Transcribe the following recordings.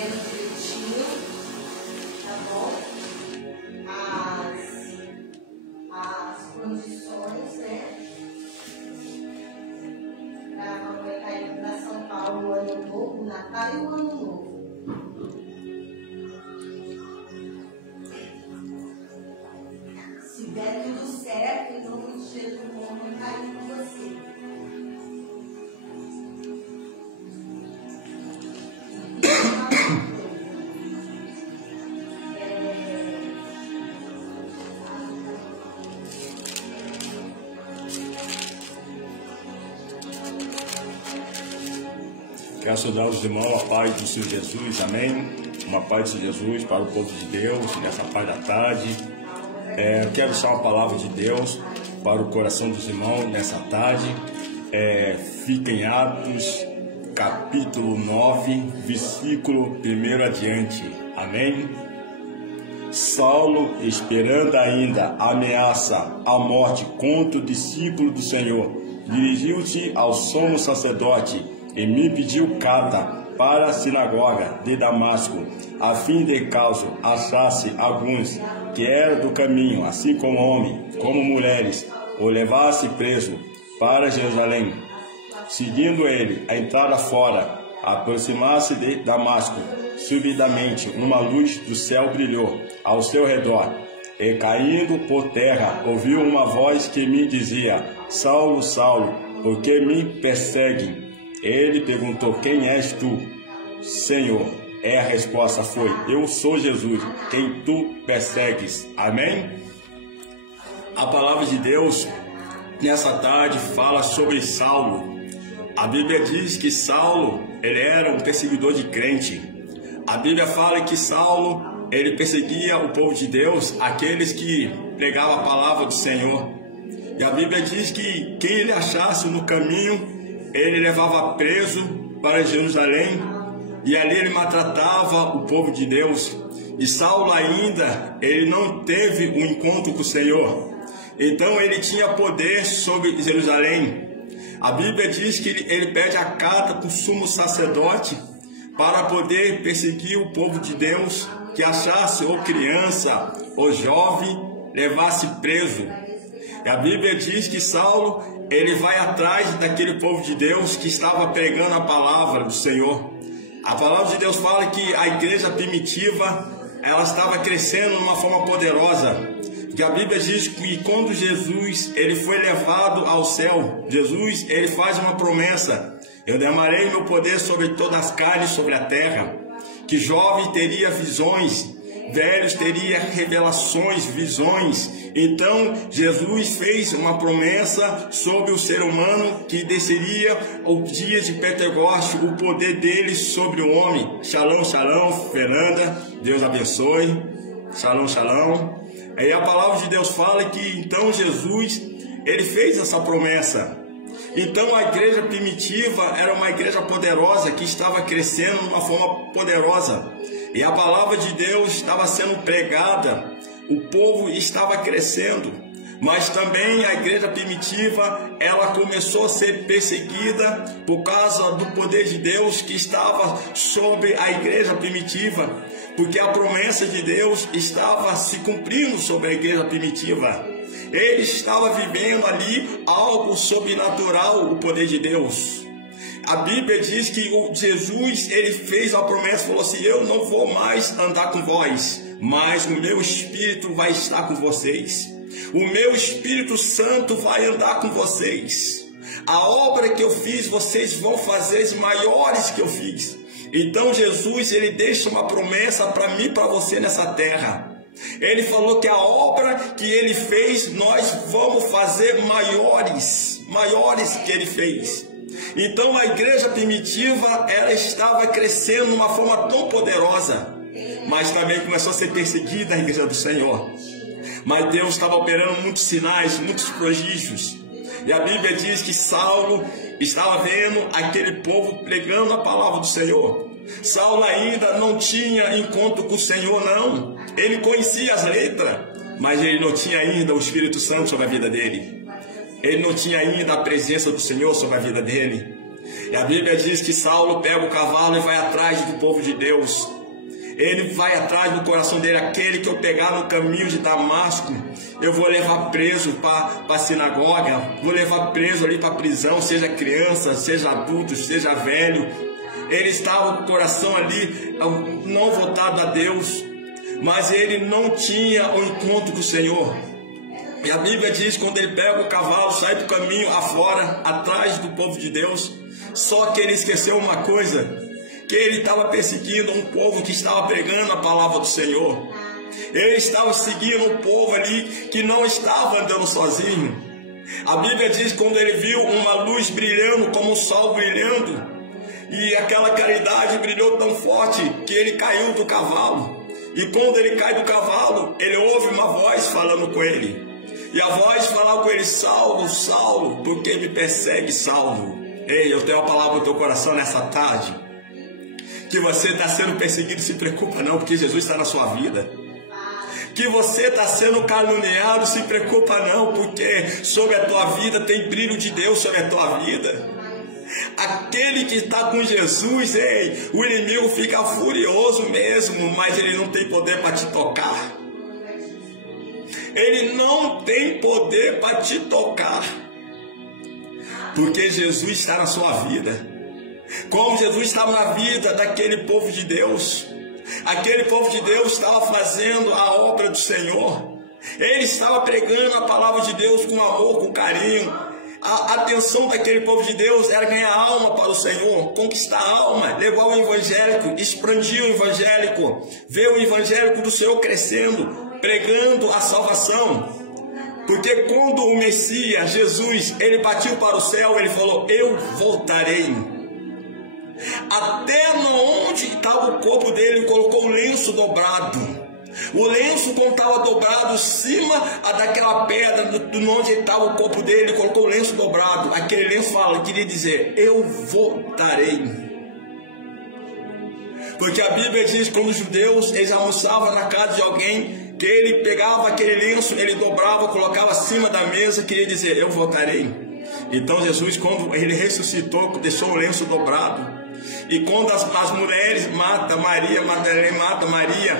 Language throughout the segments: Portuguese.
vendo direitinho, tá bom? As condições, né? Pra mamãe tá indo pra São Paulo o ano novo, o Natal e o ano novo. Se der tudo certo, em nome de Jesus, mamãe tá indo com você. Quero saudar os irmãos, a paz do Senhor Jesus, amém? Uma paz do Senhor Jesus para o povo de Deus, nessa paz da tarde. Quero deixar uma palavra de Deus para o coração dos irmãos nessa tarde. Fica em Atos, capítulo 9, versículo 1 adiante, amém? Saulo, esperando ainda a ameaça, a morte contra o discípulo do Senhor, dirigiu-se ao sumo sacerdote e me pediu carta para a sinagoga de Damasco, a fim de caso achasse alguns que eram do caminho, assim como homens, como mulheres, o levasse preso para Jerusalém. Seguindo ele a entrada fora, aproximasse de Damasco, subitamente uma luz do céu brilhou ao seu redor, e caindo por terra, ouviu uma voz que me dizia: Saulo, Saulo, por que me perseguem? Ele perguntou: quem és tu, Senhor? A resposta foi: eu sou Jesus, quem tu persegues. Amém? A palavra de Deus nessa tarde fala sobre Saulo. A Bíblia diz que Saulo, ele era um perseguidor de crente. A Bíblia fala que Saulo, ele perseguia o povo de Deus, aqueles que pregavam a palavra do Senhor. E a Bíblia diz que quem ele achasse no caminho, ele levava preso para Jerusalém, e ali ele maltratava o povo de Deus. E Saulo ainda, ele não teve um encontro com o Senhor, então ele tinha poder sobre Jerusalém. A Bíblia diz que ele pede a carta para o sumo sacerdote para poder perseguir o povo de Deus, que achasse ou criança ou jovem, levasse preso. E a Bíblia diz que Saulo, ele vai atrás daquele povo de Deus que estava pregando a palavra do Senhor. A palavra de Deus fala que a igreja primitiva, ela estava crescendo de uma forma poderosa. Que a Bíblia diz que quando Jesus, ele foi levado ao céu, Jesus, ele faz uma promessa: eu derramarei meu poder sobre todas as carnes sobre a terra. Que jovem teria visões, velhos teria revelações, visões. Então Jesus fez uma promessa sobre o ser humano, que desceria o dia de Pentecoste, o poder dele sobre o homem. Shalom, shalom, Fernanda, Deus abençoe. Shalom, shalom. Aí a palavra de Deus fala que então Jesus, ele fez essa promessa. Então a igreja primitiva era uma igreja poderosa, que estava crescendo de uma forma poderosa. E a palavra de Deus estava sendo pregada, o povo estava crescendo. Mas também a igreja primitiva, ela começou a ser perseguida por causa do poder de Deus que estava sobre a igreja primitiva, porque a promessa de Deus estava se cumprindo sobre a igreja primitiva. Ele estava vivendo ali algo sobrenatural, o poder de Deus. A Bíblia diz que Jesus, ele fez a promessa, falou assim: eu não vou mais andar com vós, mas o meu Espírito vai estar com vocês. O meu Espírito Santo vai andar com vocês. A obra que eu fiz, vocês vão fazer maiores que eu fiz. Então Jesus, ele deixa uma promessa para mim e para você nessa terra. Ele falou que a obra que ele fez, nós vamos fazer maiores que ele fez. Então a igreja primitiva, ela estava crescendo de uma forma tão poderosa, mas também começou a ser perseguida a igreja do Senhor. Mas Deus estava operando muitos sinais, muitos prodígios. E a Bíblia diz que Saulo estava vendo aquele povo pregando a palavra do Senhor. Saulo ainda não tinha encontro com o Senhor, não. Ele conhecia as letras, mas ele não tinha ainda o Espírito Santo sobre a vida dele. Ele não tinha ainda a presença do Senhor sobre a vida dele. E a Bíblia diz que Saulo pega o cavalo e vai atrás do povo de Deus. Ele vai atrás do coração dele. Aquele que eu pegar no caminho de Damasco, eu vou levar preso para a sinagoga, vou levar preso ali para a prisão, seja criança, seja adulto, seja velho. Ele estava com o coração ali não voltado a Deus, mas ele não tinha um encontro com o Senhor. E a Bíblia diz que quando ele pega o cavalo, sai do caminho afora, atrás do povo de Deus. Só que ele esqueceu uma coisa, que ele estava perseguindo um povo que estava pregando a palavra do Senhor. Ele estava seguindo um povo ali que não estava andando sozinho. A Bíblia diz que quando ele viu uma luz brilhando, como o sol brilhando, e aquela claridade brilhou tão forte que ele caiu do cavalo. E quando ele cai do cavalo, ele ouve uma voz falando com ele. E a voz falava com ele: Saulo, Saulo, por que me persegue, Saulo? Ei, eu tenho uma palavra no teu coração nessa tarde. Que você está sendo perseguido, se preocupa não, porque Jesus está na sua vida. Que você está sendo caluniado, se preocupa não, porque sobre a tua vida tem brilho de Deus sobre a tua vida. Aquele que está com Jesus, ei, o inimigo fica furioso mesmo, mas ele não tem poder para te tocar. Ele não tem poder para te tocar, porque Jesus está na sua vida. Como Jesus estava na vida daquele povo de Deus. Aquele povo de Deus estava fazendo a obra do Senhor. Ele estava pregando a palavra de Deus com amor, com carinho. A atenção daquele povo de Deus era ganhar alma para o Senhor, conquistar a alma, levar o evangélico, expandir o evangélico, ver o evangélico do Senhor crescendo, pregando a salvação. Porque quando o Messias, Jesus, ele partiu para o céu, ele falou: eu voltarei. Até onde estava o corpo dele, colocou o lenço dobrado. O lenço, quando estava dobrado, cima daquela pedra, onde estava o corpo dele, colocou o lenço dobrado. Aquele lenço queria dizer: eu voltarei. Porque a Bíblia diz que quando os judeus eles almoçavam na casa de alguém, que ele pegava aquele lenço, ele dobrava, colocava acima da mesa, queria dizer: eu voltarei. Então Jesus, quando ele ressuscitou, deixou o lenço dobrado. E quando as mulheres, Maria Madalena, Maria,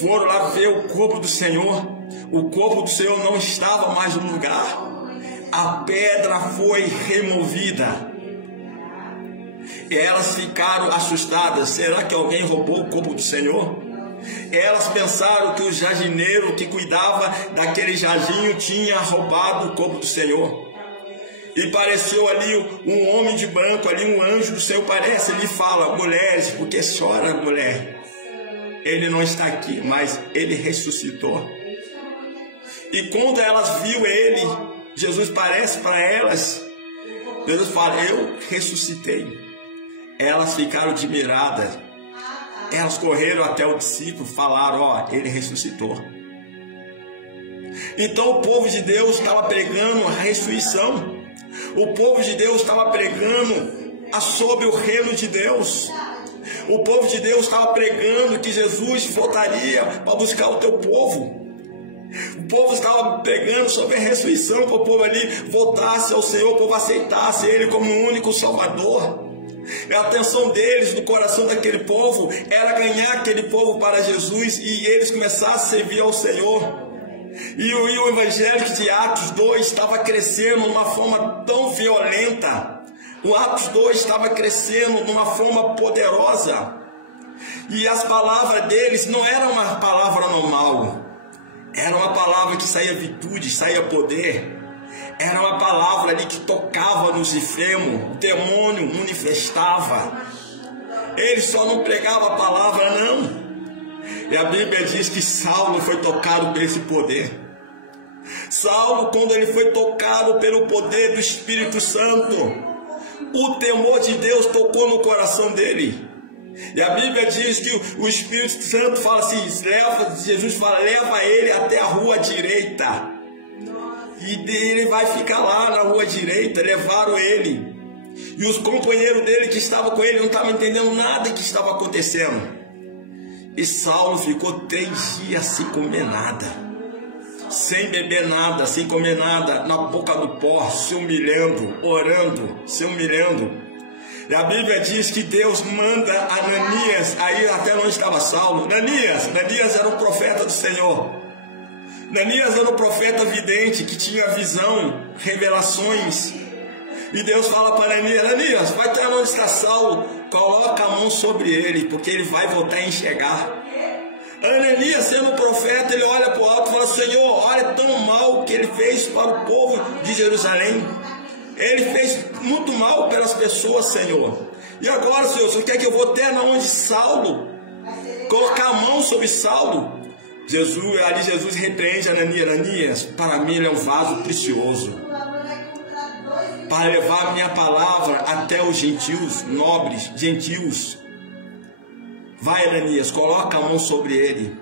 foram lá ver o corpo do Senhor, o corpo do Senhor não estava mais no lugar. A pedra foi removida. E elas ficaram assustadas. Será que alguém roubou o corpo do Senhor? Elas pensaram que o jardineiro que cuidava daquele jardim tinha roubado o corpo do Senhor. E pareceu ali um homem de branco, ali um anjo do Senhor parece, ele fala: mulheres, por que chora, mulher? Ele não está aqui, mas ele ressuscitou. E quando elas viram ele, Jesus parece para elas, Jesus fala: eu ressuscitei. Elas ficaram admiradas. Elas correram até o discípulo, falaram: ó, ele ressuscitou. Então o povo de Deus estava pregando a ressurreição. O povo de Deus estava pregando sobre o reino de Deus. O povo de Deus estava pregando que Jesus voltaria para buscar o teu povo. O povo estava pregando sobre a ressurreição, para o povo ali voltasse ao Senhor, o povo aceitasse Ele como o único Salvador. A atenção deles, no coração daquele povo, era ganhar aquele povo para Jesus e eles começassem a servir ao Senhor. E o evangelho de Atos 2 estava crescendo de uma forma tão violenta. O Atos 2 estava crescendo de uma forma poderosa. E as palavras deles não eram uma palavra normal. Era uma palavra que saía virtude, saía poder. Era uma palavra ali que tocava nos enfermos. O demônio manifestava. Eles só não pregavam a palavra, não. E a Bíblia diz que Saulo foi tocado por esse poder. Saulo, quando ele foi tocado pelo poder do Espírito Santo, o temor de Deus tocou no coração dele. E a Bíblia diz que o Espírito Santo fala assim, Jesus fala: leva ele até a rua direita. E ele vai ficar lá na rua direita. Levaram ele. E os companheiros dele que estavam com ele não estavam entendendo nada que estava acontecendo. E Saulo ficou 3 dias sem comer nada, sem beber nada, sem comer nada, na boca do pó, se humilhando, orando, se humilhando. E a Bíblia diz que Deus manda Ananias aí até onde estava Saulo. Ananias era um profeta do Senhor. Ananias era um profeta vidente que tinha visão, revelações. E Deus fala para Ananias, vai até onde está Saulo, coloca a mão sobre ele, porque ele vai voltar a enxergar. Ananias, sendo profeta, ele olha para o alto e fala, Senhor, olha tão mal que ele fez para o povo de Jerusalém. Ele fez muito mal pelas pessoas, Senhor. E agora, Senhor, você quer que eu vou até onde Saulo, colocar a mão sobre Saulo? Jesus repreende Ananias, para mim ele é um vaso precioso, para levar a minha palavra até os gentios, nobres, gentios. Vai, Ananias, coloca a mão sobre ele,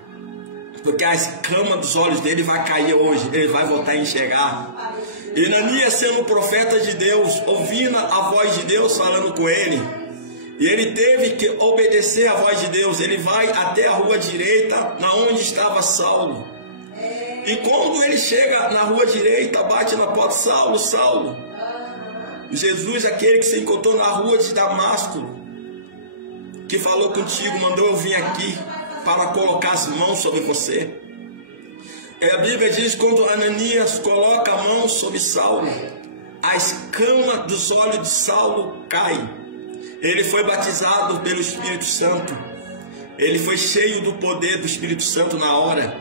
porque a escama dos olhos dele vai cair hoje, ele vai voltar a enxergar. E Ananias, sendo profeta de Deus, ouvindo a voz de Deus falando com ele, e ele teve que obedecer a voz de Deus. Ele vai até a rua direita, na onde estava Saulo. E quando ele chega na rua direita, bate na porta, Saulo, Saulo. Jesus, aquele que se encontrou na rua de Damasco, que falou contigo, mandou eu vir aqui para colocar as mãos sobre você. E a Bíblia diz, quando Ananias coloca a mão sobre Saulo, a escama dos olhos de Saulo cai. Ele foi batizado pelo Espírito Santo. Ele foi cheio do poder do Espírito Santo na hora.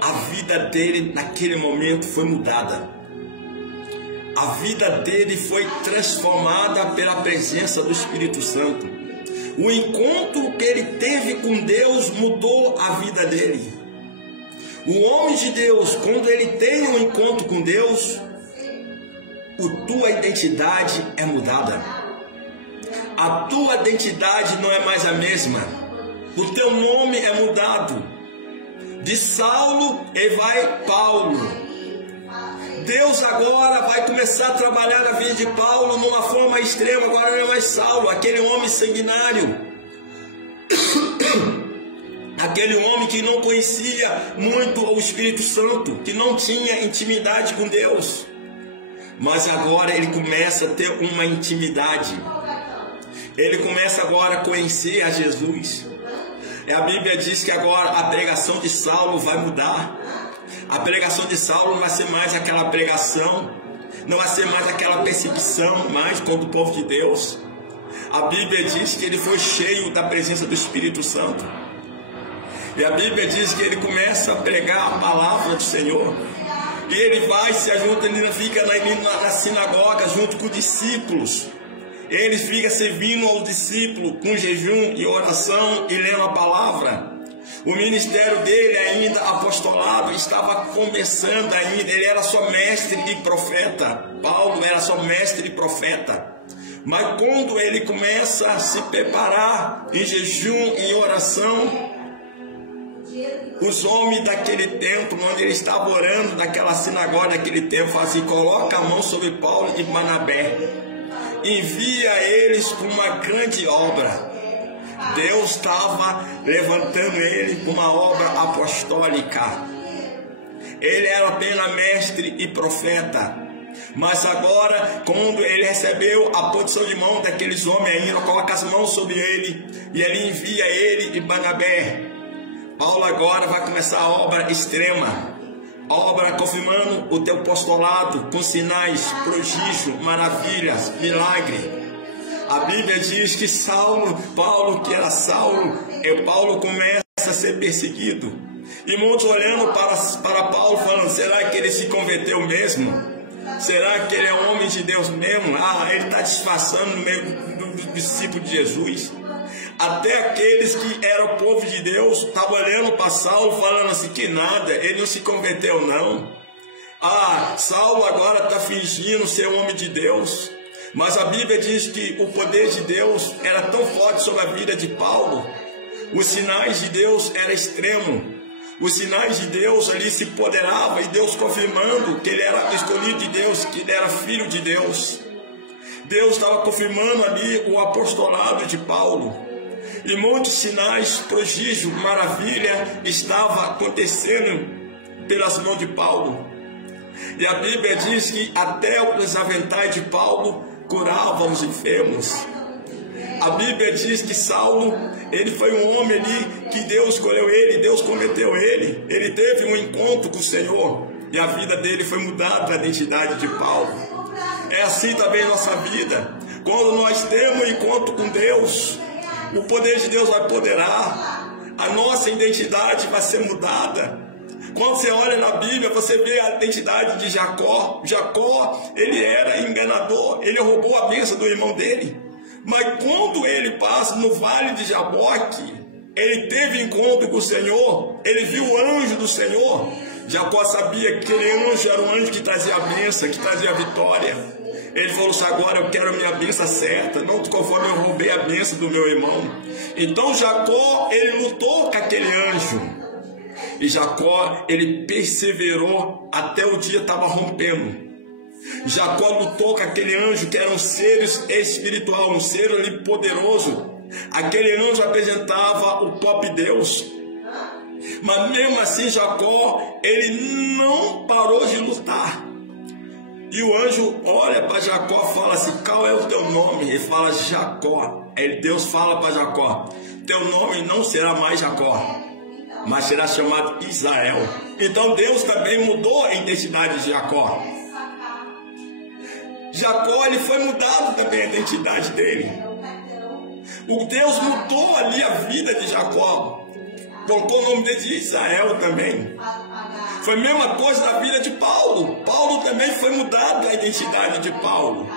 A vida dele naquele momento foi mudada. A vida dele foi transformada pela presença do Espírito Santo. O encontro que ele teve com Deus mudou a vida dele. O homem de Deus, quando ele tem um encontro com Deus, a tua identidade é mudada. A tua identidade não é mais a mesma. O teu nome é mudado. De Saulo ele vai Paulo. Deus agora vai começar a trabalhar na vida de Paulo numa forma extrema. Agora não é mais Saulo, aquele homem sanguinário. Aquele homem que não conhecia muito o Espírito Santo, que não tinha intimidade com Deus. Mas agora ele começa a ter uma intimidade. Ele começa agora a conhecer a Jesus. E a Bíblia diz que agora a pregação de Saulo vai mudar. A pregação de Saulo não vai ser mais aquela pregação, não vai ser mais aquela perseguição mais contra o povo de Deus. A Bíblia diz que ele foi cheio da presença do Espírito Santo. E a Bíblia diz que ele começa a pregar a palavra do Senhor. E ele vai, se ajunta, ele fica na sinagoga junto com os discípulos. Ele fica servindo aos discípulos com jejum e oração e lendo a palavra. O ministério dele ainda, apostolado, estava começando ainda. Ele era só mestre e profeta. Paulo era só mestre e profeta. Mas quando ele começa a se preparar em jejum e oração, os homens daquele tempo, onde ele estava orando, daquela sinagoga daquele tempo, faziam, coloca a mão sobre Paulo e Barnabé. Envia eles para uma grande obra. Deus estava levantando ele para uma obra apostólica. Ele era apenas mestre e profeta. Mas agora, quando ele recebeu a posição de mão daqueles homens ainda, coloca as mãos sobre ele e ele envia ele e Barnabé. Paulo agora vai começar a obra extrema. Obra confirmando o teu apostolado com sinais, prodígio, maravilhas, milagre. A Bíblia diz que Paulo que era Saulo, Paulo começa a ser perseguido. E muitos olhando para Paulo falando, será que ele se converteu mesmo? Será que ele é homem de Deus mesmo? Ele está disfarçando no meio do discípulo de Jesus. Até aqueles que eram povo de Deus estavam olhando para Saulo falando assim, que nada, ele não se converteu não. Saulo agora está fingindo ser um homem de Deus. Mas a Bíblia diz que o poder de Deus era tão forte sobre a vida de Paulo. Os sinais de Deus eram extremos. Os sinais de Deus ali se empoderavam e Deus confirmando que ele era escolhido de Deus, que ele era filho de Deus. Deus estava confirmando ali o apostolado de Paulo. E muitos sinais, prodígio, maravilha estava acontecendo pelas mãos de Paulo. E a Bíblia diz que até os aventais de Paulo curavam os enfermos. A Bíblia diz que Saulo, ele foi um homem ali que Deus escolheu ele, Deus cometeu ele. Ele teve um encontro com o Senhor e a vida dele foi mudada para a identidade de Paulo. É assim também a nossa vida. Quando nós temos um encontro com Deus, o poder de Deus vai apoderar, a nossa identidade vai ser mudada. Quando você olha na Bíblia, você vê a identidade de Jacó. Jacó, ele era enganador, ele roubou a bênção do irmão dele. Mas quando ele passa no vale de Jaboque, ele teve encontro com o Senhor, ele viu o anjo do Senhor. Jacó sabia que aquele anjo era um anjo que trazia a bênção, que trazia a vitória. Ele falou assim: agora eu quero a minha bênção certa, não conforme eu roubei a bênção do meu irmão. Então Jacó, ele lutou com aquele anjo. E Jacó, ele perseverou até o dia estava rompendo. Jacó lutou com aquele anjo que era um ser espiritual, um ser ali poderoso. Aquele anjo apresentava o próprio Deus. Mas mesmo assim Jacó, ele não parou de lutar. E o anjo olha para Jacó e fala assim: qual é o teu nome? Ele fala Jacó. Aí Deus fala para Jacó: teu nome não será mais Jacó, mas será chamado Israel. Então Deus também mudou a identidade de Jacó. Jacó, ele foi mudado também a identidade dele. O Deus mudou ali a vida de Jacó, colocou o nome dele de Israel também. Foi a mesma coisa na vida de Paulo. Paulo também foi mudado a identidade de Paulo.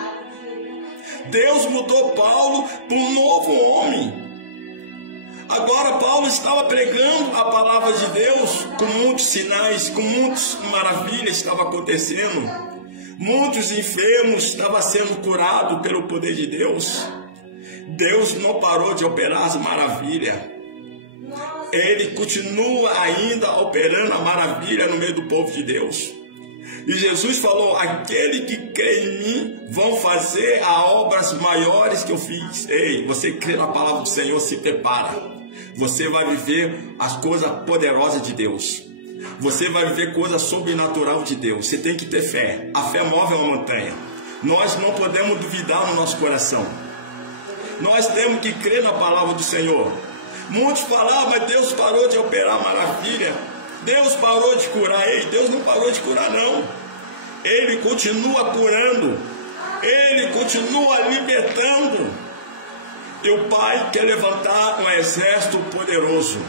Deus mudou Paulo para um novo homem. Agora Paulo estava pregando a palavra de Deus com muitos sinais, com muitas maravilhas estava acontecendo. Muitos enfermos estavam sendo curados pelo poder de Deus. Deus não parou de operar as maravilhas. Ele continua ainda operando a maravilha no meio do povo de Deus. E Jesus falou: aquele que crê em mim vão fazer as obras maiores que eu fiz. Ei, você crê na palavra do Senhor, se prepara. Você vai viver as coisas poderosas de Deus. Você vai viver coisa sobrenatural de Deus. Você tem que ter fé. A fé move uma montanha. Nós não podemos duvidar no nosso coração. Nós temos que crer na palavra do Senhor. Muitos falavam: mas Deus parou de operar maravilha. Deus parou de curar. Ei, Deus não parou de curar não. Ele continua curando. Ele continua libertando. E o Pai quer levantar um exército poderoso.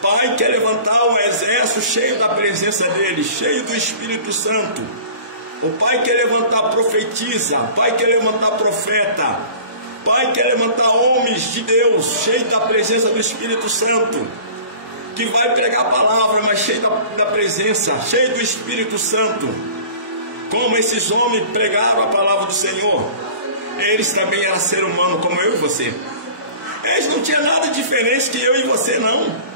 Pai quer levantar um exército cheio da presença dele, cheio do Espírito Santo. O Pai quer levantar profetisa, o Pai quer levantar profeta, o Pai quer levantar homens de Deus, cheios da presença do Espírito Santo, que vai pregar a palavra, mas cheio da presença, cheio do Espírito Santo. Como esses homens pregaram a palavra do Senhor, eles também eram ser humano como eu e você. Eles não tinham nada diferente que eu e você não.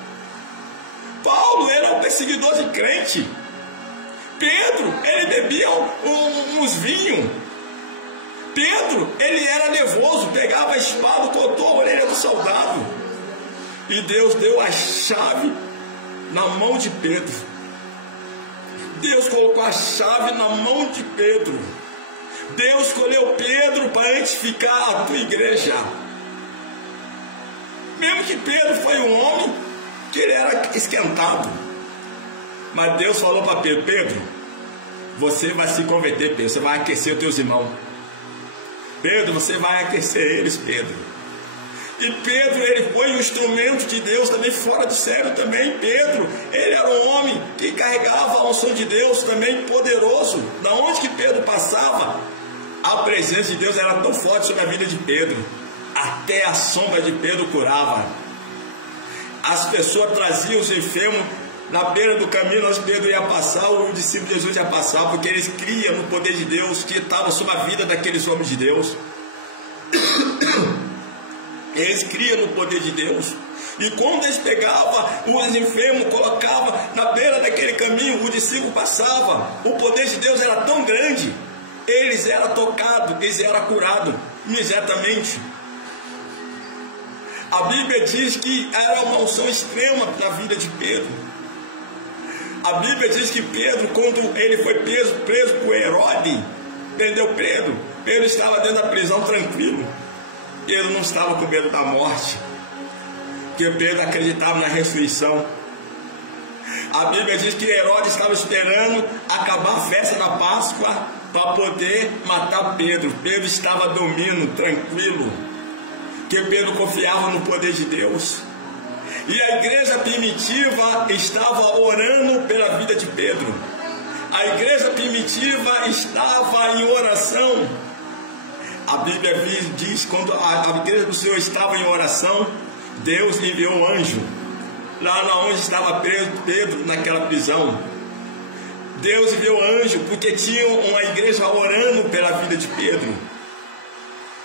Paulo era um perseguidor de crente. Pedro, ele bebia uns vinhos. Pedro, ele era nervoso, pegava a espada, cortou a orelha do soldado. E Deus deu a chave na mão de Pedro. Deus colocou a chave na mão de Pedro. Deus escolheu Pedro para edificar a tua igreja. Mesmo que Pedro foi um homem que ele era esquentado, mas Deus falou para Pedro: Pedro, você vai se converter, Pedro, você vai aquecer os teus irmãos. Pedro, você vai aquecer eles, Pedro. E Pedro, ele foi um instrumento de Deus também fora do sério também. Pedro, ele era um homem que carregava a unção de Deus também poderoso. Da onde que Pedro passava, a presença de Deus era tão forte sobre a vida de Pedro, até a sombra de Pedro curava. As pessoas traziam os enfermos na beira do caminho, onde Pedro ia passar, o discípulo de Jesus ia passar, porque eles criam no poder de Deus que estava sobre a vida daqueles homens de Deus. Eles criam no poder de Deus. E quando eles pegavam os enfermos, colocavam na beira daquele caminho, o discípulo passava. O poder de Deus era tão grande, eles eram tocados, eles eram curados imediatamente. A Bíblia diz que era uma unção extrema na vida de Pedro. A Bíblia diz que Pedro, quando ele foi preso por Herodes, prendeu Pedro. Pedro estava dentro da prisão tranquilo. Pedro não estava com medo da morte, porque Pedro acreditava na ressurreição. A Bíblia diz que Herodes estava esperando acabar a festa da Páscoa para poder matar Pedro. Pedro estava dormindo, tranquilo, porque Pedro confiava no poder de Deus. E a igreja primitiva estava orando pela vida de Pedro. A igreja primitiva estava em oração. A Bíblia diz que quando a igreja do Senhor estava em oração, Deus enviou um anjo lá onde estava Pedro, naquela prisão. Deus enviou um anjo porque tinha uma igreja orando pela vida de Pedro.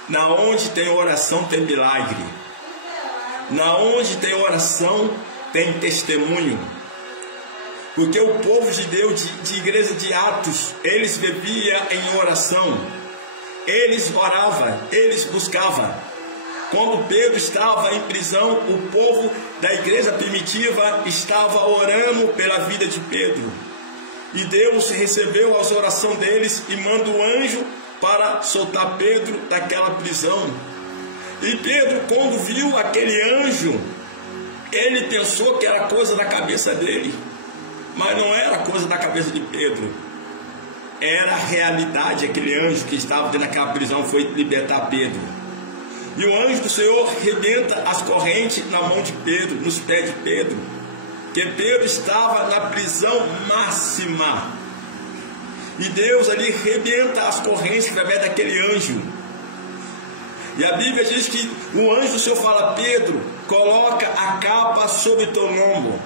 Na onde tem oração tem milagre. Na onde tem oração tem testemunho. Porque o povo de Deus, de igreja de Atos, eles viviam em oração. Eles oravam, eles buscavam. Quando Pedro estava em prisão, o povo da igreja primitiva estava orando pela vida de Pedro. E Deus recebeu as orações deles e manda um anjo para soltar Pedro daquela prisão. E Pedro, quando viu aquele anjo, ele pensou que era coisa da cabeça dele. Mas não era coisa da cabeça de Pedro. Era a realidade. Aquele anjo que estava dentro daquela prisão foi libertar Pedro. E o anjo do Senhor rebenta as correntes na mão de Pedro, nos pés de Pedro. Porque Pedro estava na prisão máxima. E Deus ali rebenta as correntes através daquele anjo. E a Bíblia diz que o anjo do Senhor fala: Pedro, coloca a capa sobre o teu lombo.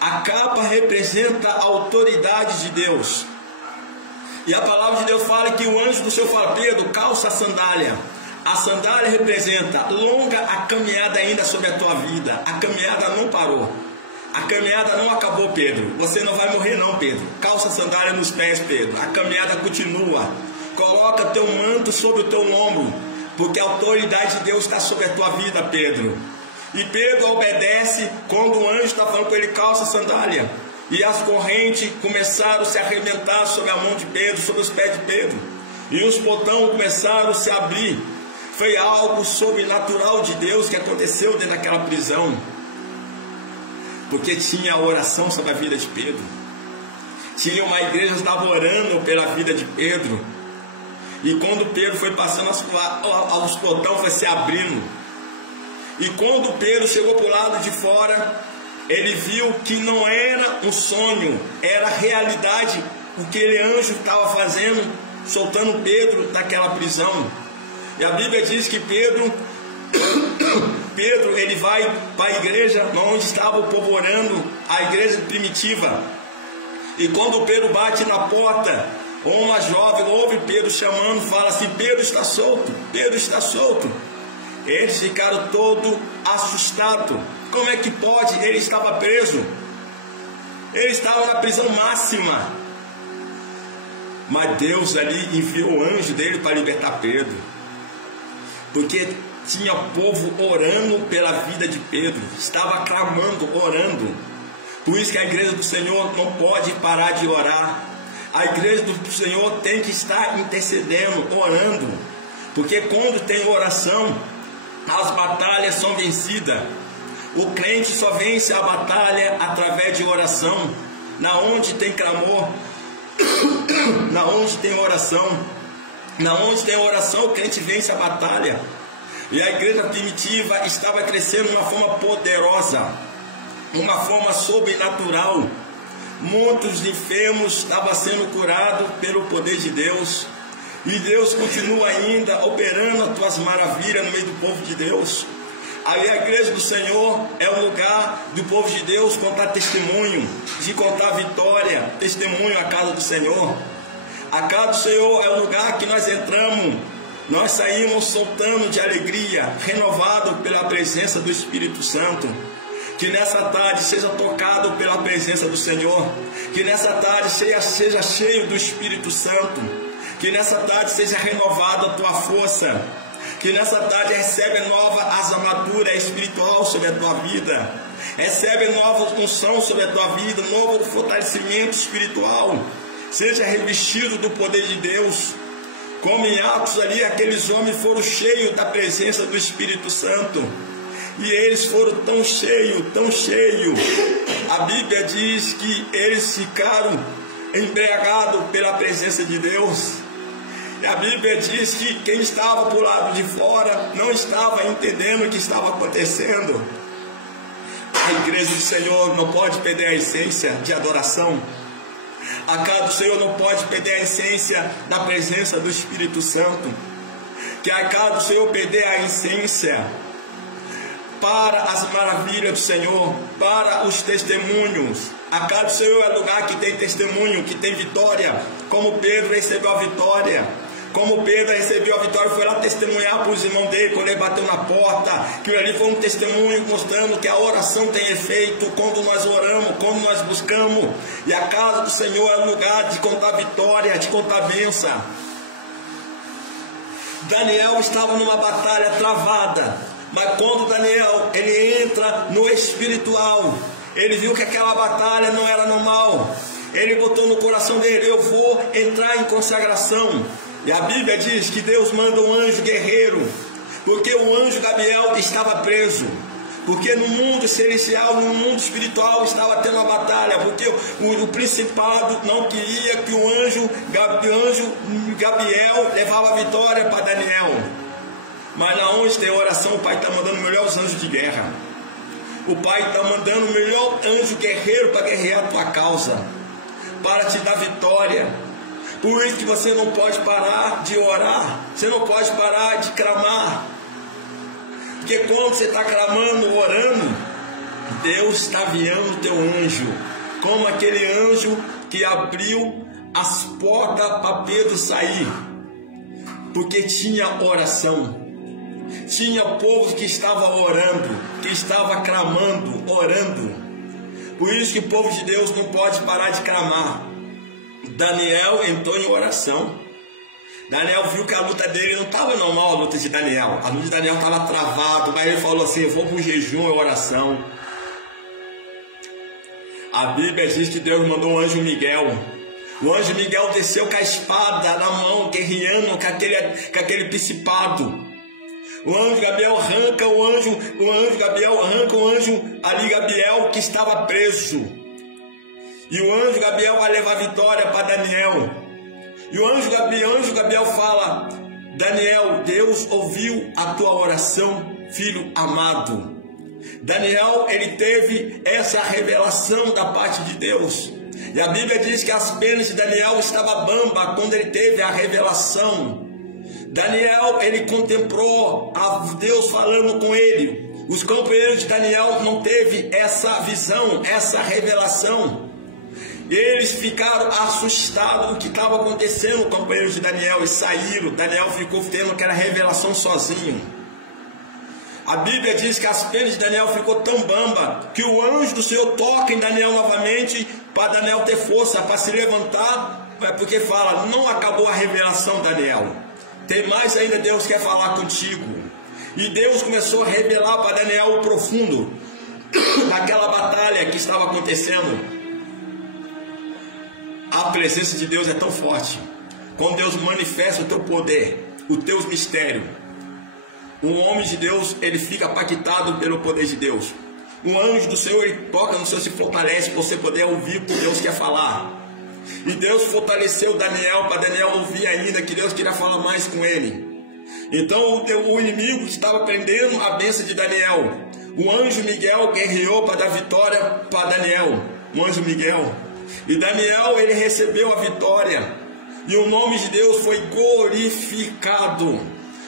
A capa representa a autoridade de Deus. E a palavra de Deus fala que o anjo do Senhor fala: Pedro, calça a sandália. A sandália representa longa a caminhada ainda sobre a tua vida. A caminhada não parou. A caminhada não acabou, Pedro. Você não vai morrer não, Pedro. Calça a sandália nos pés, Pedro. A caminhada continua. Coloca teu manto sobre o teu ombro, porque a autoridade de Deus está sobre a tua vida, Pedro. E Pedro obedece quando o anjo está falando para ele: calça a sandália. E as correntes começaram a se arrebentar sobre a mão de Pedro, sobre os pés de Pedro. E os botões começaram a se abrir. Foi algo sobrenatural de Deus que aconteceu dentro daquela prisão. Porque tinha a oração sobre a vida de Pedro. Tinha uma igreja que estava orando pela vida de Pedro. E quando Pedro foi passando, os botões foi se abrindo. E quando Pedro chegou para o lado de fora, ele viu que não era um sonho, era realidade o que aquele anjo estava fazendo, soltando Pedro daquela prisão. E a Bíblia diz que Pedro ele vai para a igreja onde estava o povo orando, a igreja primitiva. E quando Pedro bate na porta, uma jovem ouve Pedro chamando, fala assim: Pedro está solto, Pedro está solto. Eles ficaram todos assustados. Como é que pode? Ele estava preso. Ele estava na prisão máxima. Mas Deus ali enviou o anjo dele para libertar Pedro. Porque tinha povo orando pela vida de Pedro. Estava clamando, orando. Por isso que a igreja do Senhor não pode parar de orar. A igreja do Senhor tem que estar intercedendo, orando. Porque quando tem oração, as batalhas são vencidas. O crente só vence a batalha através de oração. Na onde tem clamor, na onde tem oração, na onde tem oração, o crente vence a batalha. E a igreja primitiva estava crescendo de uma forma poderosa, uma forma sobrenatural. Muitos enfermos estavam sendo curados pelo poder de Deus. E Deus continua ainda operando as tuas maravilhas no meio do povo de Deus. Aí a igreja do Senhor é o lugar do povo de Deus contar testemunho, de contar vitória, testemunho à casa do Senhor. A casa do Senhor é o lugar que nós entramos, nós saímos soltando de alegria, renovado pela presença do Espírito Santo. Que nessa tarde seja tocado pela presença do Senhor. Que nessa tarde seja cheio do Espírito Santo. Que nessa tarde seja renovada a tua força. Que nessa tarde recebe nova as armaduras espiritual sobre a tua vida. Recebe nova unção sobre a tua vida, novo fortalecimento espiritual. Seja revestido do poder de Deus. Como em Atos ali, aqueles homens foram cheios da presença do Espírito Santo. E eles foram tão cheios. A Bíblia diz que eles ficaram embriagados pela presença de Deus. E a Bíblia diz que quem estava por lado de fora não estava entendendo o que estava acontecendo. A igreja do Senhor não pode perder a essência de adoração. A casa do Senhor não pode perder a essência da presença do Espírito Santo. Que a casa do Senhor perder a essência para as maravilhas do Senhor, para os testemunhos. A casa do Senhor é lugar que tem testemunho, que tem vitória. Como Pedro recebeu a vitória. Como Pedro recebeu a vitória, foi lá testemunhar para os irmãos dele, quando ele bateu na porta, que ali foi um testemunho mostrando que a oração tem efeito quando nós oramos, quando nós buscamos. E a casa do Senhor é lugar de contar vitória, de contar bênção. Daniel estava numa batalha travada, mas quando Daniel ele entra no espiritual, ele viu que aquela batalha não era normal. Ele botou no coração dele: eu vou entrar em consagração. E a Bíblia diz que Deus manda um anjo guerreiro, porque o anjo Gabriel estava preso, porque no mundo celestial, no mundo espiritual estava tendo uma batalha, porque o principado não queria que o anjo Gabriel levava a vitória para Daniel. Mas na onde tem oração, o Pai está mandando melhores anjos de guerra. O Pai está mandando o melhor anjo guerreiro para guerrear a tua causa, para te dar vitória. Por isso que você não pode parar de orar, você não pode parar de clamar. Porque quando você está clamando, orando, Deus está enviando o teu anjo, como aquele anjo que abriu as portas para Pedro sair, porque tinha oração. Tinha povo que estava orando, que estava clamando, orando. Por isso que o povo de Deus não pode parar de clamar. Daniel entrou em oração. Daniel viu que a luta dele não estava normal, a luta de Daniel. A luta de Daniel estava travada, mas ele falou assim: eu vou para o jejum e oração. A Bíblia diz que Deus mandou o anjo Miguel. O anjo Miguel desceu com a espada na mão, guerreando com aquele principado. O anjo Gabriel arranca o anjo ali, Gabriel, que estava preso. E o anjo Gabriel vai levar vitória para Daniel. E o anjo Gabriel fala: Daniel, Deus ouviu a tua oração, filho amado. Daniel, ele teve essa revelação da parte de Deus. E a Bíblia diz que as pernas de Daniel estavam bamba quando ele teve a revelação. Daniel, ele contemplou a Deus falando com ele. Os companheiros de Daniel não teve essa visão, essa revelação. Eles ficaram assustados com o que estava acontecendo, os companheiros de Daniel, e saíram. Daniel ficou tendo aquela revelação sozinho. A Bíblia diz que as pernas de Daniel ficou tão bamba que o anjo do Senhor toca em Daniel novamente para Daniel ter força para se levantar, porque fala: não acabou a revelação, Daniel. Tem mais ainda, Deus quer falar contigo. E Deus começou a revelar para Daniel o profundo daquela batalha que estava acontecendo. A presença de Deus é tão forte. Quando Deus manifesta o teu poder, os teus mistérios, um homem de Deus, ele fica impactado pelo poder de Deus. Um anjo do Senhor, ele toca no Senhor, se fortalece para você poder ouvir o que Deus quer falar. E Deus fortaleceu Daniel, para Daniel ouvir ainda que Deus queria falar mais com ele. Então o inimigo estava prendendo a bênção de Daniel. O anjo Miguel guerreou para dar vitória para Daniel. O anjo Miguel. E Daniel, ele recebeu a vitória. E o nome de Deus foi glorificado.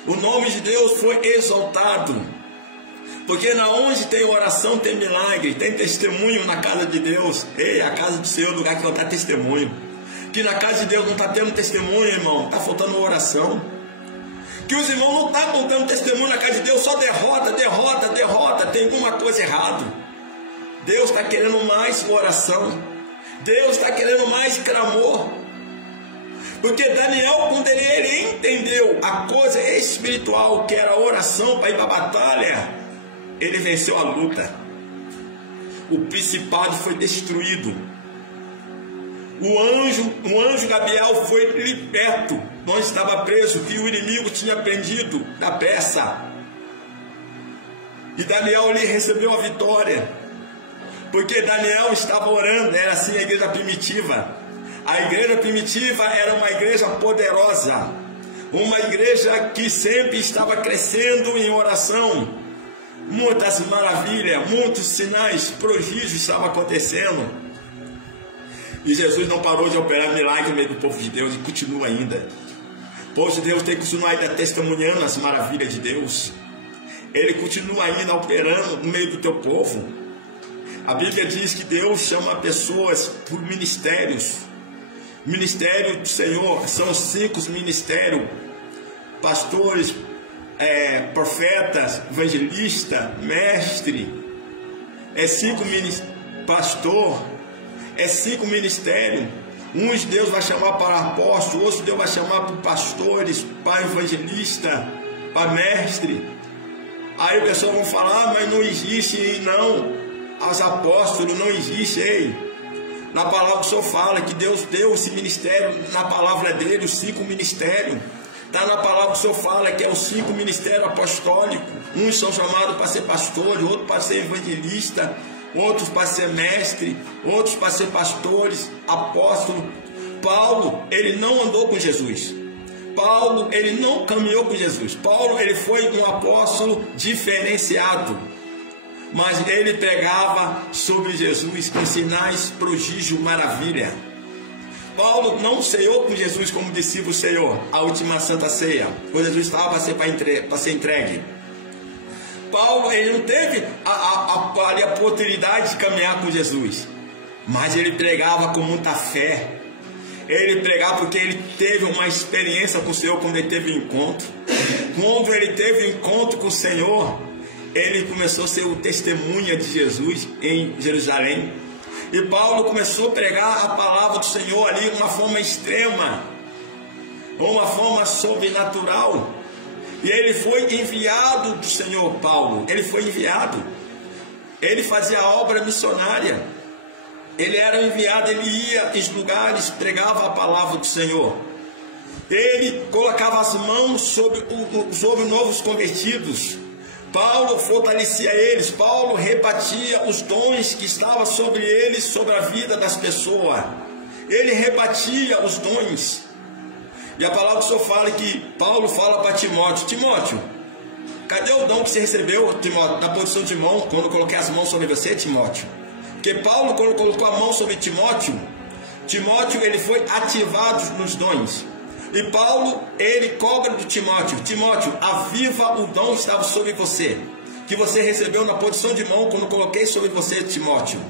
O nome de Deus foi exaltado. Porque na onde tem oração tem milagre, tem testemunho na casa de Deus. Ei, a casa do Senhor é o lugar que não está testemunho. Que na casa de Deus não está tendo testemunho, irmão, está faltando oração. Que os irmãos não estão contando testemunho na casa de Deus, só derrota, tem alguma coisa errada. Deus está querendo mais oração. Deus está querendo mais clamor. Porque Daniel, quando ele entendeu a coisa espiritual, que era a oração para ir para a batalha, ele venceu a luta. O principado foi destruído. O anjo Gabriel foi liberto onde estava preso, que o inimigo tinha prendido da peça. E Daniel ali recebeu a vitória, porque Daniel estava orando. Era assim a igreja primitiva. A igreja primitiva era uma igreja poderosa, uma igreja que sempre estava crescendo em oração. Muitas maravilhas, muitos sinais, prodígios estavam acontecendo. E Jesus não parou de operar milagre no meio do povo de Deus, e continua ainda. O povo de Deus tem que continuar ainda testemunhando as maravilhas de Deus. Ele continua ainda operando no meio do teu povo. A Bíblia diz que Deus chama pessoas por ministérios. Ministério do Senhor são 5 ministérios: pastores, profetas, evangelista, mestre. É 5 ministérios. Pastor, é 5 ministérios. Uns Deus vai chamar para apóstolo, outros Deus vai chamar para pastores, para evangelista, para mestre. Aí as pessoas vão falar, mas não existe, não, os apóstolos não existem. Ei, na palavra do Senhor fala que Deus deu esse ministério, na palavra dele, os 5 ministérios. Está na palavra do Senhor fala que é os 5 ministérios apostólicos. Uns são chamados para ser pastores, outros para ser evangelista, outros para ser mestre, outros para ser pastores, apóstolos. Paulo, ele não andou com Jesus. Paulo, ele não caminhou com Jesus. Paulo, ele foi um apóstolo diferenciado, mas ele pregava sobre Jesus com sinais, prodígio, maravilha. Paulo não ceiou com Jesus como discípulo ceiou a última Santa Ceia, quando Jesus estava para ser entregue. Paulo, ele não teve a oportunidade de caminhar com Jesus, mas ele pregava com muita fé. Ele pregava porque ele teve uma experiência com o Senhor quando ele teve um encontro. Quando ele teve um encontro com o Senhor, ele começou a ser o testemunha de Jesus em Jerusalém. E Paulo começou a pregar a palavra do Senhor ali de uma forma extrema, uma forma sobrenatural. E ele foi enviado do Senhor. Paulo, ele foi enviado. Ele fazia a obra missionária. Ele era enviado, ele ia em lugares, pregava a palavra do Senhor. Ele colocava as mãos sobre novos convertidos. Paulo fortalecia eles. Paulo rebatia os dons que estavam sobre eles, sobre a vida das pessoas. Ele rebatia os dons. E a palavra do Senhor fala que Paulo fala para Timóteo: Timóteo, cadê o dom que você recebeu, Timóteo, na posição de mão, quando eu coloquei as mãos sobre você, Timóteo? Porque Paulo, quando colocou a mão sobre Timóteo, ele foi ativado nos dons. E Paulo, ele cobra do Timóteo: Timóteo, aviva o dom que estava sobre você, que você recebeu na posição de mão quando coloquei sobre você, Timóteo.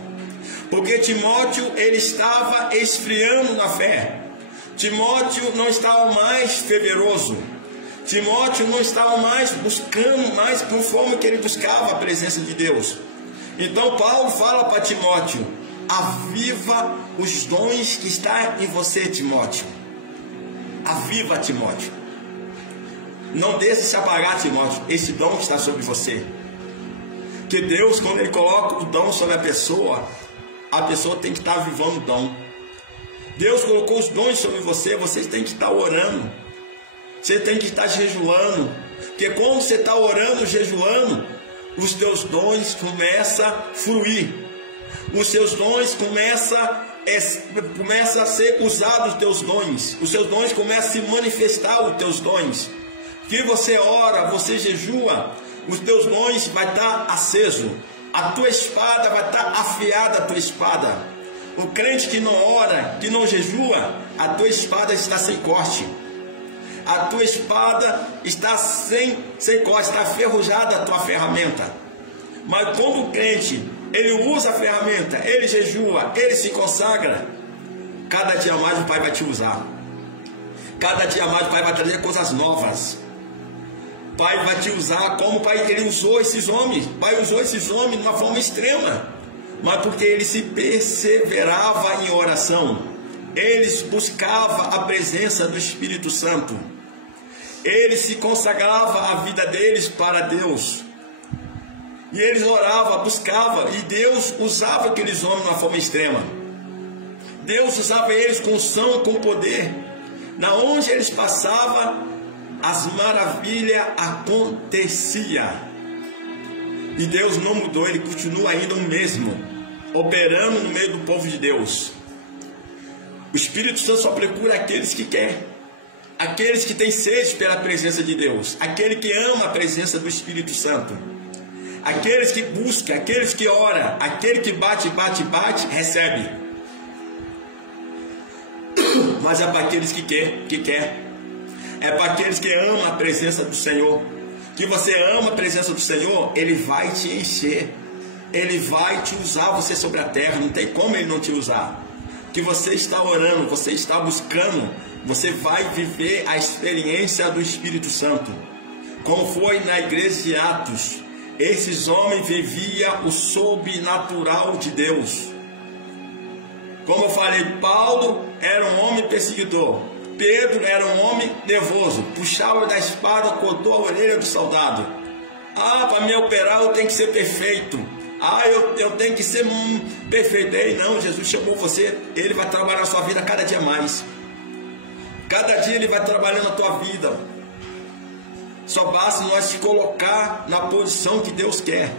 Porque Timóteo, ele estava esfriando na fé. Timóteo não estava mais fervoroso. Timóteo não estava mais buscando mais conforme que ele buscava a presença de Deus. Então Paulo fala para Timóteo: aviva os dons que estão em você, Timóteo. Aviva, Timóteo. Não deixe se apagar, Timóteo, esse dom que está sobre você. Que Deus, quando ele coloca o dom sobre a pessoa tem que estar avivando o dom. Deus colocou os dons sobre você, você tem que estar orando. Você tem que estar jejuando. Porque quando você está orando, jejuando, os teus dons começam a fluir. Os seus dons começam a ser usados, os teus dons. Os seus dons começam a se manifestar, os teus dons. Que você ora, você jejua, os teus dons vai estar aceso. A tua espada vai estar afiada, a tua espada. O crente que não ora, que não jejua, a tua espada está sem corte. A tua espada está sem corte, está ferrujada a tua ferramenta. Mas quando o crente, ele usa a ferramenta, ele jejua, ele se consagra, cada dia mais o Pai vai te usar. Cada dia mais o Pai vai trazer coisas novas. O Pai vai te usar como o Pai, ele usou esses homens. O Pai usou esses homens de uma forma extrema, mas porque ele se perseverava em oração. Eles buscavam a presença do Espírito Santo. Eles se consagravam a vida deles para Deus. E eles oravam, buscavam, e Deus usava aqueles homens de uma forma extrema. Deus usava eles com unção, com poder. Na onde eles passavam, as maravilhas aconteciam. E Deus não mudou, Ele continua ainda o mesmo, operando no meio do povo de Deus. O Espírito Santo só procura aqueles que querem, aqueles que têm sede pela presença de Deus, aquele que ama a presença do Espírito Santo, aqueles que buscam, aqueles que oram, aquele que bate, recebe. Mas é para aqueles que quer. É para aqueles que amam a presença do Senhor. Que você ama a presença do Senhor, Ele vai te encher. Ele vai te usar você sobre a terra. Não tem como Ele não te usar. Que você está orando, você está buscando, você vai viver a experiência do Espírito Santo. Como foi na igreja de Atos. Esses homens viviam o sobrenatural de Deus. Como eu falei, Paulo era um homem perseguidor. Pedro era um homem nervoso. Puxava da espada, cortou a orelha do soldado. Para me operar eu tenho que ser perfeito. Eu tenho que ser perfeito. Ei, não, Jesus chamou você. Ele vai trabalhar a sua vida cada dia mais. Cada dia Ele vai trabalhando a tua vida. Só basta nós te colocar na posição que Deus quer.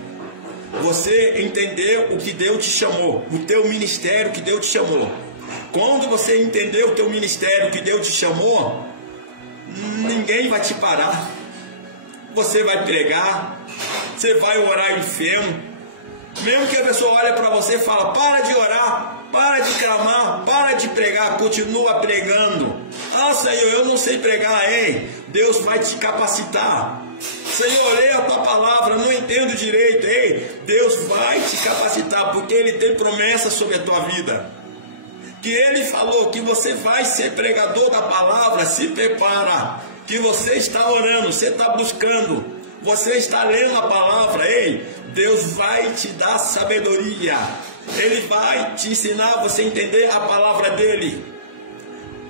Você entender o que Deus te chamou, o teu ministério que Deus te chamou. Quando você entender o teu ministério que Deus te chamou, ninguém vai te parar. Você vai pregar, você vai orar enfermo. Mesmo que a pessoa olhe para você e fala, para de orar, para de clamar, para de pregar, continua pregando. Senhor, eu não sei pregar, hein? Deus vai te capacitar. Senhor, leia a tua palavra, não entendo direito. Ei, Deus vai te capacitar, porque Ele tem promessa sobre a tua vida. Que Ele falou que você vai ser pregador da palavra, se prepara. Que você está orando, você está buscando, você está lendo a palavra. Ei, Deus vai te dar sabedoria. Ele vai te ensinar a você entender a palavra dEle.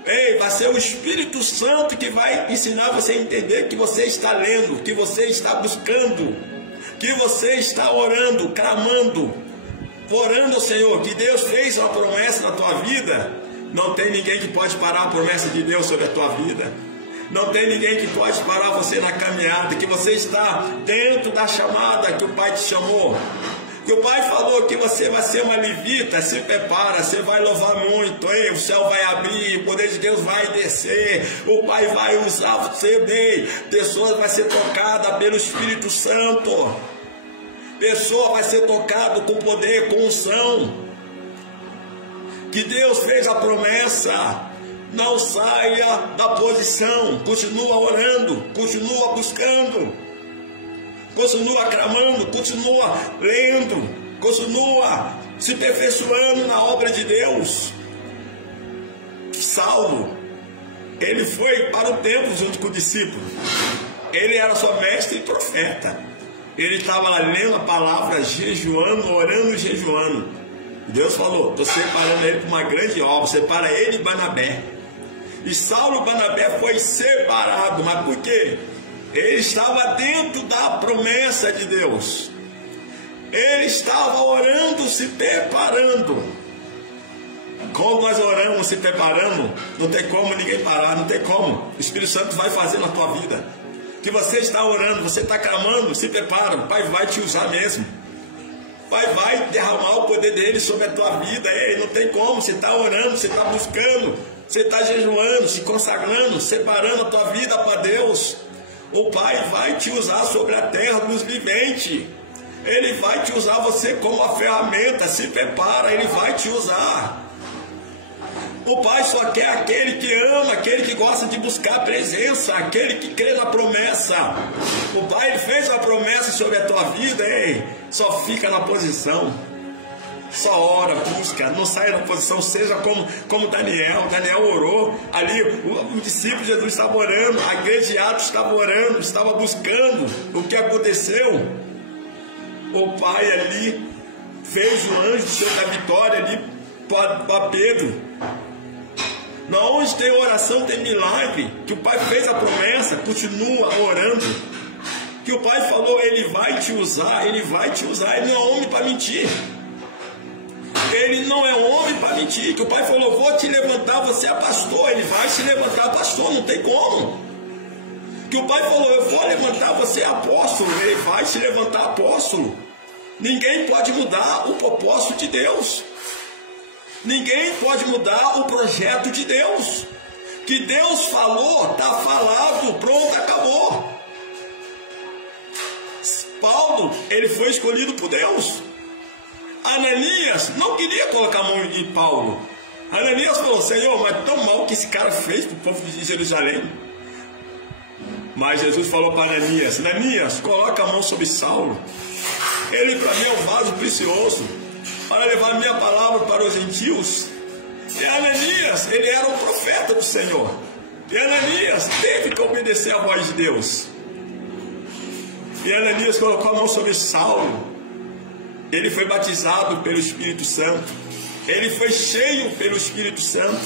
Ei, vai ser o Espírito Santo que vai ensinar você a entender que você está lendo, que você está buscando, que você está orando, clamando, orando ao Senhor, que Deus fez uma promessa na tua vida. Não tem ninguém que pode parar a promessa de Deus sobre a tua vida. Não tem ninguém que pode parar você na caminhada, que você está dentro da chamada que o Pai te chamou. Que o Pai falou que você vai ser uma levita, se prepara, você vai louvar muito, ei, o céu vai abrir, o poder de Deus vai descer, o Pai vai usar você bem, pessoas vai ser tocada pelo Espírito Santo, pessoa vai ser tocada com poder, com unção, que Deus fez a promessa. Não saia da posição, continua orando, continua buscando, continua clamando, continua lendo, continua se aperfeiçoando na obra de Deus. Saulo, ele foi para o templo junto com o discípulo. Ele era só mestre e profeta. Ele estava lá lendo a palavra, jejuando, orando e jejuando. Deus falou, estou separando ele para uma grande obra, separa ele e Barnabé. E Saulo e Barnabé foi separado, mas por quê? Ele estava dentro da promessa de Deus. Ele estava orando, se preparando. Quando nós oramos, se preparando, não tem como ninguém parar, não tem como. O Espírito Santo vai fazer na tua vida. Que você está orando, você está clamando, se prepara, o Pai vai te usar mesmo. O Pai vai derramar o poder dele sobre a tua vida. Ei, não tem como, você está orando, você está buscando, você está jejuando, se consagrando, separando a tua vida para Deus. O Pai vai te usar sobre a terra dos viventes. Ele vai te usar você como uma ferramenta. Se prepara, Ele vai te usar. O Pai só quer aquele que ama, aquele que gosta de buscar a presença, aquele que crê na promessa. O Pai, Ele fez uma promessa sobre a tua vida. Ei, só fica na posição. Só ora, busca, não saia da posição, seja como Daniel. Daniel orou, ali o discípulo de Jesus estava orando, a igreja de Atos estava orando, estava buscando. O que aconteceu? O Pai ali fez o anjo da vitória ali para Pedro. Onde tem oração tem milagre. Que o Pai fez a promessa, continua orando. Que o Pai falou, Ele vai te usar, Ele vai te usar. Ele não é homem para mentir. ele não é homem para mentir, que o pai falou, vou te levantar, você é pastor, ele vai se levantar pastor, não tem como. Que o pai falou, eu vou levantar, você é apóstolo, ele vai se levantar apóstolo. Ninguém pode mudar o propósito de Deus. Ninguém pode mudar o projeto de Deus. Que Deus falou, está falado, pronto, acabou. Paulo, ele foi escolhido por Deus. Ananias não queria colocar a mão em Paulo. Ananias falou, Senhor, mas tão mal que esse cara fez para o povo de Jerusalém. Mas Jesus falou para Ananias, Ananias, coloca a mão sobre Saulo. Ele para mim é um vaso precioso para levar minha palavra para os gentios. E Ananias, ele era um profeta do Senhor. E Ananias teve que obedecer à voz de Deus. E Ananias colocou a mão sobre Saulo. Ele foi batizado pelo Espírito Santo. Ele foi cheio pelo Espírito Santo.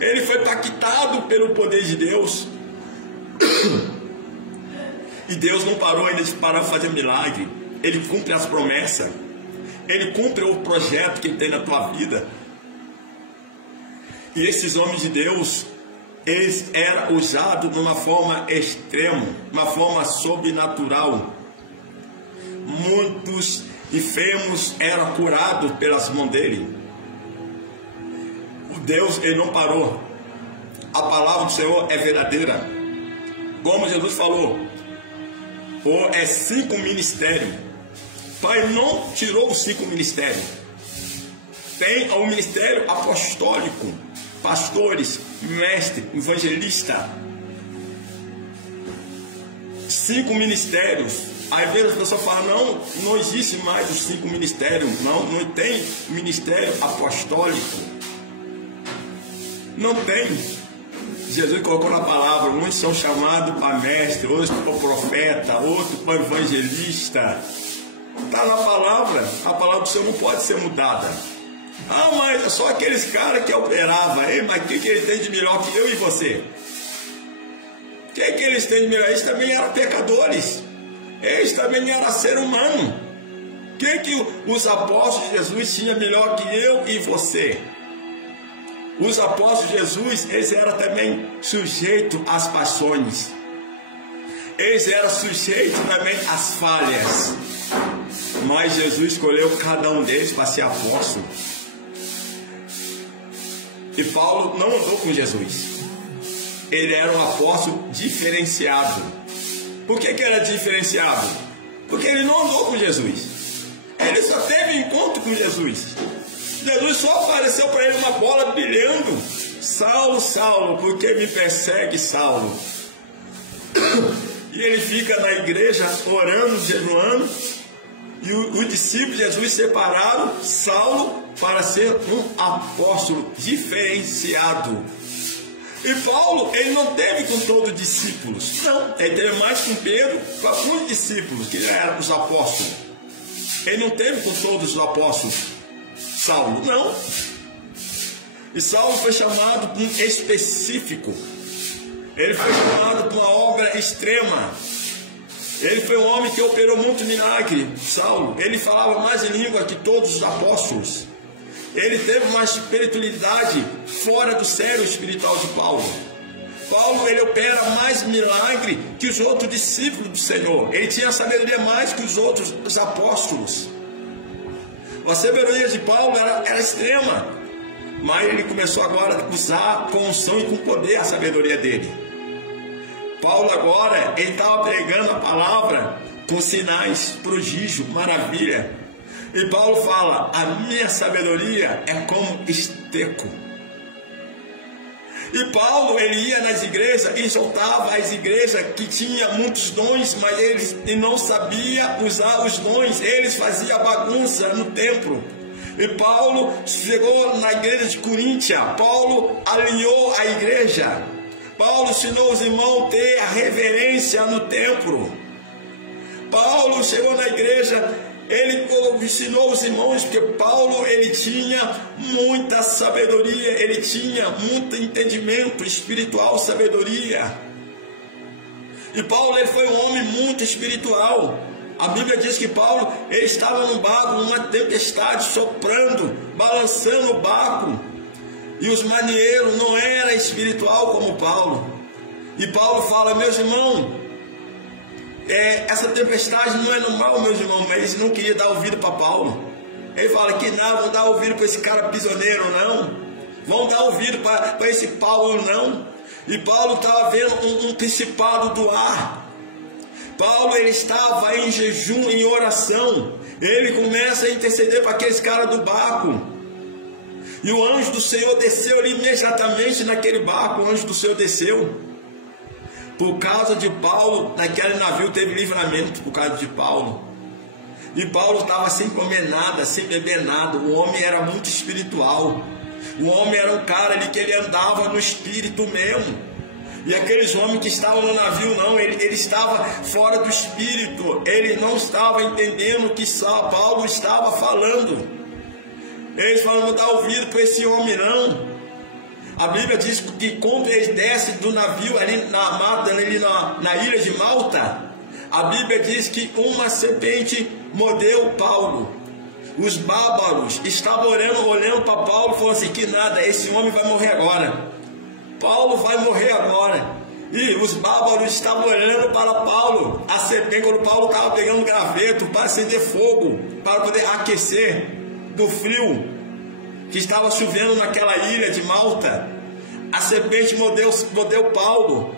Ele foi impactado pelo poder de Deus. E Deus não parou ainda de parar de fazer milagre. Ele cumpre as promessas. Ele cumpre o projeto que ele tem na tua vida. E esses homens de Deus, eles eram usados de uma forma extrema, uma forma sobrenatural. Muitos enfermos eram curados pelas mãos dele. O Deus, ele não parou. A palavra do Senhor é verdadeira. Como Jesus falou, é 5 ministérios. Pai não tirou os 5 ministérios. Tem o ministério apostólico, pastores, mestre, evangelista. 5 ministérios. Às vezes as pessoas falam, não existe mais os 5 ministérios. Não tem ministério apostólico. Não tem. Jesus colocou na palavra, uns são chamados para mestre, outros para profeta, outros para evangelista. Está na palavra, a palavra do Senhor não pode ser mudada. Ah, mas é só aqueles caras que operavam. Mas o que eles têm de melhor que eu e você? O que eles têm de melhor? Eles também eram pecadores. Eles também eram ser humano. O que os apóstolos de Jesus tinham melhor que eu e você? Os apóstolos de Jesus, eles eram também sujeitos às paixões. Eles eram sujeitos também às falhas. Mas Jesus escolheu cada um deles para ser apóstolo. E Paulo não andou com Jesus. Ele era um apóstolo diferenciado. Por que era diferenciado? Porque ele não andou com Jesus. Ele só teve encontro com Jesus. Jesus só apareceu para ele uma bola brilhando. Saulo, Saulo, por que me persegue, Saulo? E ele fica na igreja orando, jejuando. E os discípulos de Jesus separaram Saulo para ser um apóstolo diferenciado. E Paulo, ele não teve com todos os discípulos. Não, ele teve mais com Pedro, com alguns discípulos, que eram os apóstolos. Ele não teve com todos os apóstolos. Saulo, não. E Saulo foi chamado por um específico. Ele foi chamado por uma obra extrema. Ele foi um homem que operou muito milagre. Saulo, ele falava mais em língua que todos os apóstolos. Ele teve uma espiritualidade fora do sério espiritual de Paulo. Paulo, ele opera mais milagre que os outros discípulos do Senhor. Ele tinha sabedoria mais que os outros os apóstolos. A sabedoria de Paulo era extrema, mas ele começou agora a usar com unção e com poder a sabedoria dele. Paulo agora, ele estava pregando a palavra com sinais, prodígio, maravilha. E Paulo fala, a minha sabedoria é como esterco. E Paulo, ele ia nas igrejas e exaltava as igrejas que tinham muitos dons, mas eles não sabiam usar os dons, eles faziam bagunça no templo. E Paulo chegou na igreja de Coríntia, Paulo alinhou a igreja. Paulo ensinou os irmãos a ter a reverência no templo. Paulo chegou na igreja, ele ensinou os irmãos, porque Paulo, ele tinha muita sabedoria, ele tinha muito entendimento espiritual, sabedoria. E Paulo, ele foi um homem muito espiritual. A Bíblia diz que Paulo, ele estava no barco, numa tempestade, soprando, balançando o barco. E os marinheiros não eram espiritual como Paulo. E Paulo fala: meus irmãos, essa tempestade não é normal, meus irmãos. Mas eles não queriam dar ouvido para Paulo. Ele fala que não, vão dar ouvido para esse cara prisioneiro, não. Vão dar ouvido para esse Paulo, não. E Paulo estava vendo um principado do ar. Paulo, ele estava em jejum, em oração. Ele começa a interceder para aqueles caras do barco. E o anjo do Senhor desceu ali imediatamente naquele barco. O anjo do Senhor desceu. Por causa de Paulo, naquele navio teve livramento por causa de Paulo. E Paulo estava sem comer nada, sem beber nada. O homem era muito espiritual. O homem era um cara ali que ele andava no espírito mesmo. E aqueles homens que estavam no navio, não, ele estava fora do espírito. Ele não estava entendendo o que Paulo estava falando. Eles falam: não dá ouvido para esse homem, não. A Bíblia diz que quando eles descem do navio ali na ilha de Malta, a Bíblia diz que uma serpente mordeu Paulo. Os bárbaros estavam olhando para Paulo e falaram assim: que nada, esse homem vai morrer agora. Paulo vai morrer agora. E os bárbaros estavam olhando para Paulo. A serpente, quando Paulo estava pegando um graveto para acender fogo, para poder aquecer do frio que estava chovendo naquela ilha de Malta, a serpente mordeu Paulo.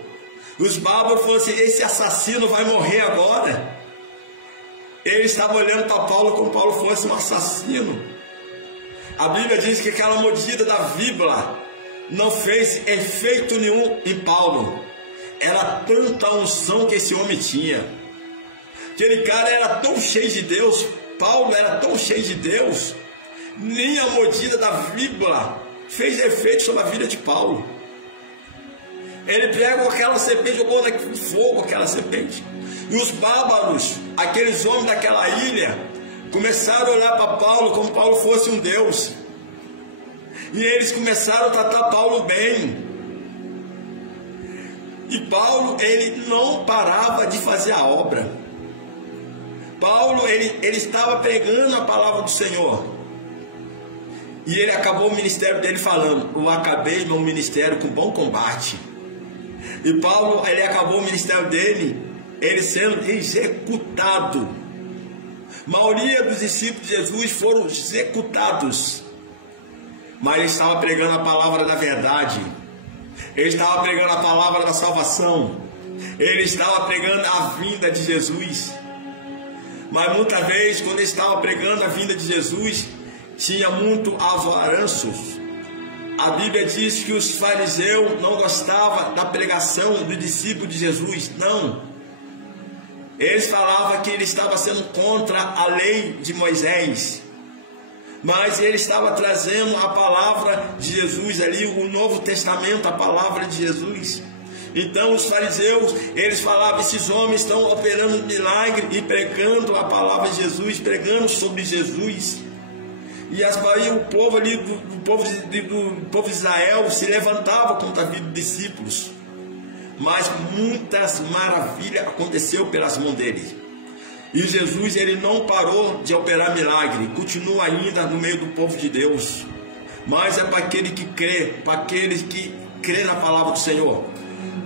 Os bárbaros falaram assim: esse assassino vai morrer agora. Eles estavam olhando para Paulo como Paulo fosse um assassino. A Bíblia diz que aquela mordida da víbora não fez efeito nenhum em Paulo. Era tanta unção que esse homem tinha. Aquele cara era tão cheio de Deus. Paulo era tão cheio de Deus. Nem a mordida da víbora fez efeito sobre a vida de Paulo. Ele pegou aquela serpente, jogou no fogo aquela serpente. E os bárbaros, aqueles homens daquela ilha, começaram a olhar para Paulo como Paulo fosse um Deus. E eles começaram a tratar Paulo bem. E Paulo, ele não parava de fazer a obra. Paulo, ele estava pregando a palavra do Senhor. E ele acabou o ministério dele falando: eu acabei meu ministério com bom combate. E Paulo, ele acabou o ministério dele, ele sendo executado. A maioria dos discípulos de Jesus foram executados. Mas ele estava pregando a palavra da verdade. Ele estava pregando a palavra da salvação. Ele estava pregando a vinda de Jesus. Mas muitas vezes, quando ele estava pregando a vinda de Jesus, tinha muito alvoroços. A Bíblia diz que os fariseus não gostavam da pregação do discípulo de Jesus. Não. Eles falavam que ele estava sendo contra a lei de Moisés. Mas ele estava trazendo a palavra de Jesus ali, o Novo Testamento, a palavra de Jesus. Então os fariseus, eles falavam: esses homens estão operando milagre e pregando a palavra de Jesus, pregando sobre Jesus. E aí o povo ali, do povo de Israel, se levantava contra a vida dos discípulos. Mas muitas maravilhas aconteceram pelas mãos dele. E Jesus, ele não parou de operar milagre, continua ainda no meio do povo de Deus. Mas é para aquele que crê, para aqueles que crê na palavra do Senhor.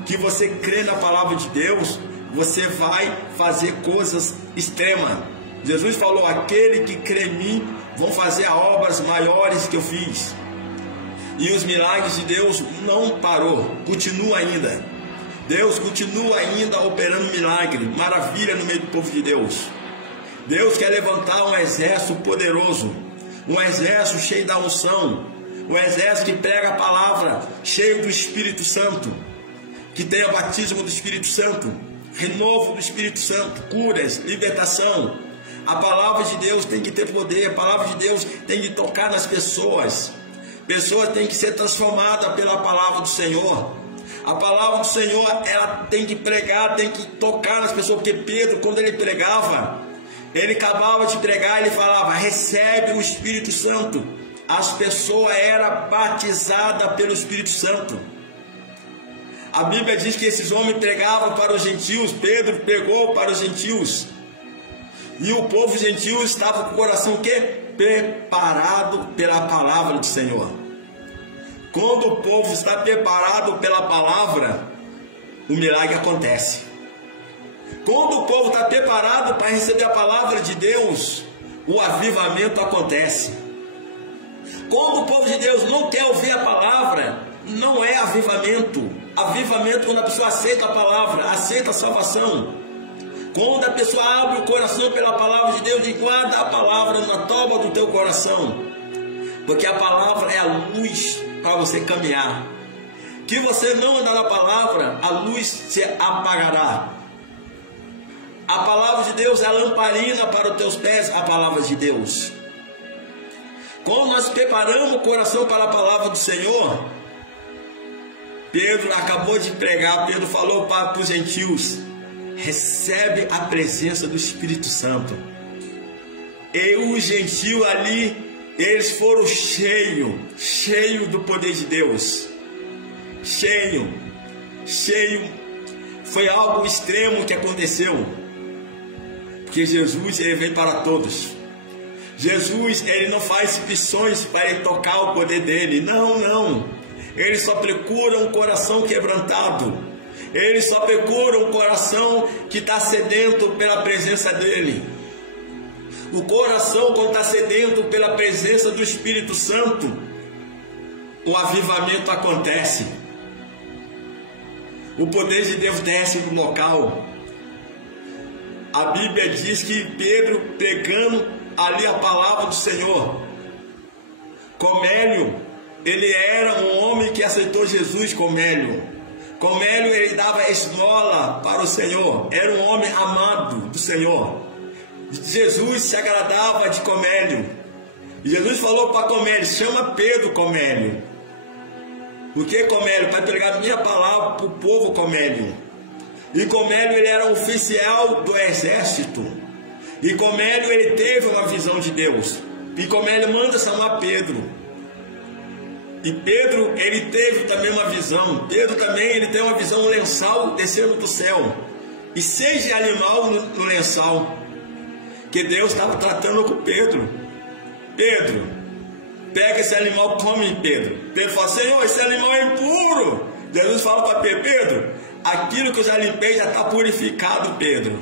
Que você crê na palavra de Deus, você vai fazer coisas extremas. Jesus falou: aquele que crê em mim vão fazer obras maiores que eu fiz. E os milagres de Deus não parou, continua ainda. Deus continua ainda operando milagre, maravilha no meio do povo de Deus. Deus quer levantar um exército poderoso, um exército cheio da unção, um exército que prega a palavra, cheio do Espírito Santo, que tenha batismo do Espírito Santo, renovo do Espírito Santo, curas, libertação. A palavra de Deus tem que ter poder, a palavra de Deus tem que tocar nas pessoas. Pessoas têm que ser transformadas pela palavra do Senhor. A palavra do Senhor, ela tem que pregar, tem que tocar nas pessoas. Porque Pedro, quando ele pregava, ele acabava de pregar, ele falava: recebe o Espírito Santo. As pessoas eram batizadas pelo Espírito Santo. A Bíblia diz que esses homens pregavam para os gentios. Pedro pregou para os gentios. E o povo gentil estava com o coração o quê? Preparado pela palavra do Senhor. Quando o povo está preparado pela palavra, o milagre acontece. Quando o povo está preparado para receber a palavra de Deus, o avivamento acontece. Quando o povo de Deus não quer ouvir a palavra, não é avivamento. Avivamento quando a pessoa aceita a palavra, aceita a salvação. Quando a pessoa abre o coração pela palavra de Deus e guarda a palavra na toba do teu coração. Porque a palavra é a luz para você caminhar. Que você não andar na palavra, a luz se apagará. A palavra de Deus é a lamparina para os teus pés, a palavra de Deus. Quando nós preparamos o coração para a palavra do Senhor, Pedro acabou de pregar, Pedro falou para os gentios, recebe a presença do Espírito Santo. E os gentios ali, eles foram cheios do poder de Deus. Cheio. Foi algo extremo que aconteceu. Porque Jesus, ele vem para todos. Jesus, ele não faz exibições para ele tocar o poder dele. Não. Ele só procura um coração quebrantado. Ele só procura um coração que está sedento pela presença dele. O coração, quando está sedento pela presença do Espírito Santo, o avivamento acontece. O poder de Deus desce no local. A Bíblia diz que Pedro, pregando ali a palavra do Senhor, Cornélio, ele era um homem que aceitou Jesus. Cornélio, ele dava esmola para o Senhor, era um homem amado do Senhor. Jesus se agradava de Cornélio. Jesus falou para Cornélio, chama Pedro, Cornélio. Por que Cornélio? Para pregar minha palavra para o povo, Cornélio. E Cornélio, ele era um oficial do exército. E Cornélio, ele teve uma visão de Deus. E Cornélio manda chamar Pedro. E Pedro, ele teve também uma visão. Pedro também, ele tem uma visão, um lençol descendo do céu. E 6 de animal no lençol. Que Deus estava tratando com Pedro. Pedro, pega esse animal, come, Pedro. Pedro fala, Senhor, esse animal é impuro. Jesus fala para Pedro, aquilo que eu já limpei já está purificado, Pedro.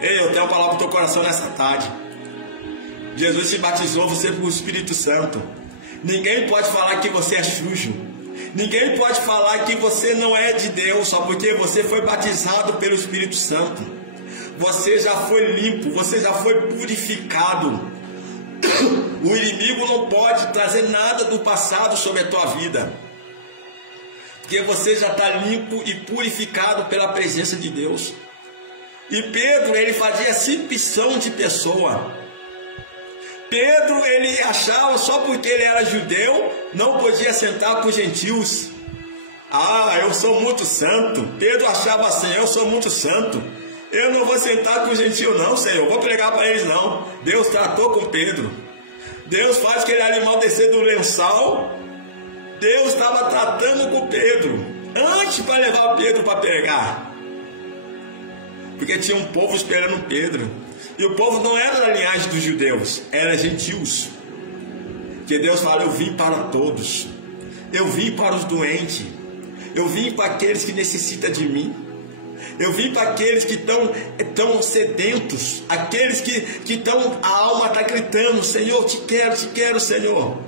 Ei, eu tenho uma palavra para o teu coração nessa tarde. Jesus se batizou você com o Espírito Santo. Ninguém pode falar que você é sujo. Ninguém pode falar que você não é de Deus só porque você foi batizado pelo Espírito Santo. Você já foi limpo, você já foi purificado. O inimigo não pode trazer nada do passado sobre a tua vida, porque você já está limpo e purificado pela presença de Deus. E Pedro, ele fazia acepção de pessoa. Pedro, ele achava só porque ele era judeu, não podia sentar com os gentios. Eu sou muito santo. Pedro achava assim, eu sou muito santo. Eu não vou sentar com os gentios não, Senhor. Vou pregar para eles não. Deus tratou com Pedro. Deus faz aquele animal descer do lençol. Deus estava tratando com Pedro. Antes para levar Pedro para pregar. Porque tinha um povo esperando Pedro. E o povo não era da linhagem dos judeus. Era gentios. Que Deus fala, eu vim para todos. Eu vim para os doentes. Eu vim para aqueles que necessitam de mim. Eu vim para aqueles que estão sedentos, aqueles que estão, a alma está gritando, Senhor, te quero, Senhor.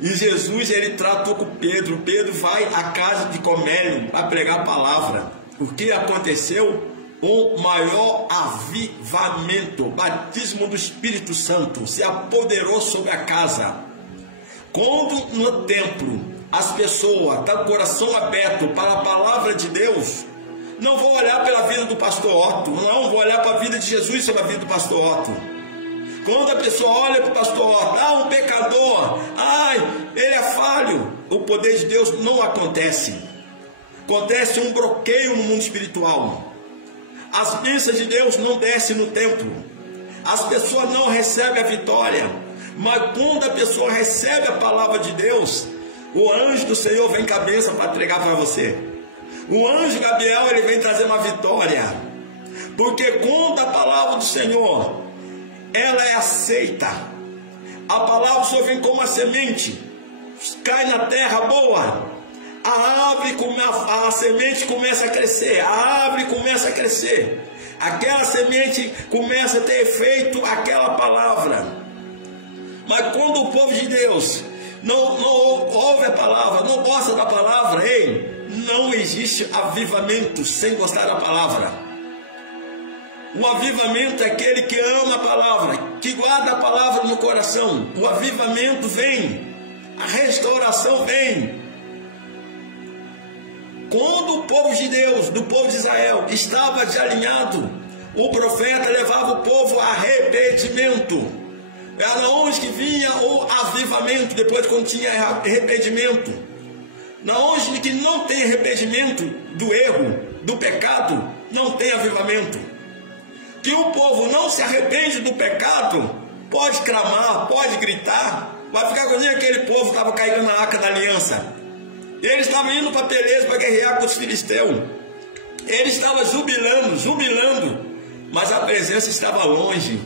E Jesus, ele tratou com Pedro. Pedro vai à casa de Cornélio para pregar a palavra. O que aconteceu? O maior avivamento, batismo do Espírito Santo, se apoderou sobre a casa. Quando no templo as pessoas estão com o coração aberto para a palavra de Deus, não vou olhar pela vida do pastor Otto, não vou olhar para a vida de Jesus sobre a vida do pastor Otto. Quando a pessoa olha para o pastor Otto, um pecador, ele é falho, o poder de Deus não acontece. Acontece um bloqueio no mundo espiritual. As bênçãos de Deus não descem no templo. As pessoas não recebem a vitória. Mas quando a pessoa recebe a palavra de Deus, o anjo do Senhor vem com a bênção para entregar para você. O anjo Gabriel, ele vem trazer uma vitória. Porque quando a palavra do Senhor, ela é aceita, a palavra só vem como a semente, cai na terra boa, a semente começa a crescer, a árvore começa a crescer, aquela semente começa a ter efeito, aquela palavra. Mas quando o povo de Deus não ouve a palavra, não gosta da palavra, não existe avivamento sem gostar da palavra. O avivamento é aquele que ama a palavra, que guarda a palavra no coração. O avivamento vem, a restauração vem. Quando o povo de Deus, do povo de Israel, estava desalinhado, o profeta levava o povo a arrependimento. Era onde que vinha o avivamento, depois quando tinha arrependimento. Na onde que não tem arrependimento do erro, do pecado, não tem avivamento. Que o povo não se arrepende do pecado, pode clamar, pode gritar, vai ficar com aquele povo que estava carregando a arca da aliança. Eles estavam indo para peleja para guerrear com os filisteus. Eles estavam jubilando, mas a presença estava longe.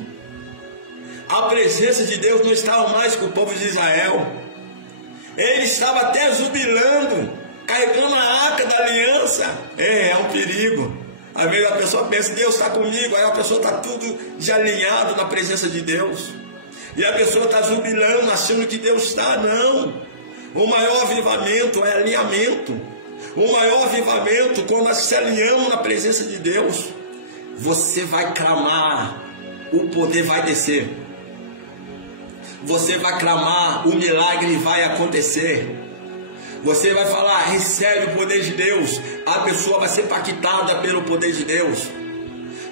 A presença de Deus não estava mais com o povo de Israel. Ele estava até jubilando, carregando a arca da aliança. É um perigo. Às vezes a pessoa pensa, Deus está comigo, aí a pessoa está tudo desalinhado na presença de Deus. E a pessoa está jubilando, achando que Deus está, não. O maior avivamento é alinhamento. O maior avivamento, quando nós se alinhamos na presença de Deus, você vai clamar, o poder vai descer. Você vai clamar, o milagre vai acontecer. Você vai falar, recebe o poder de Deus. A pessoa vai ser impactada pelo poder de Deus.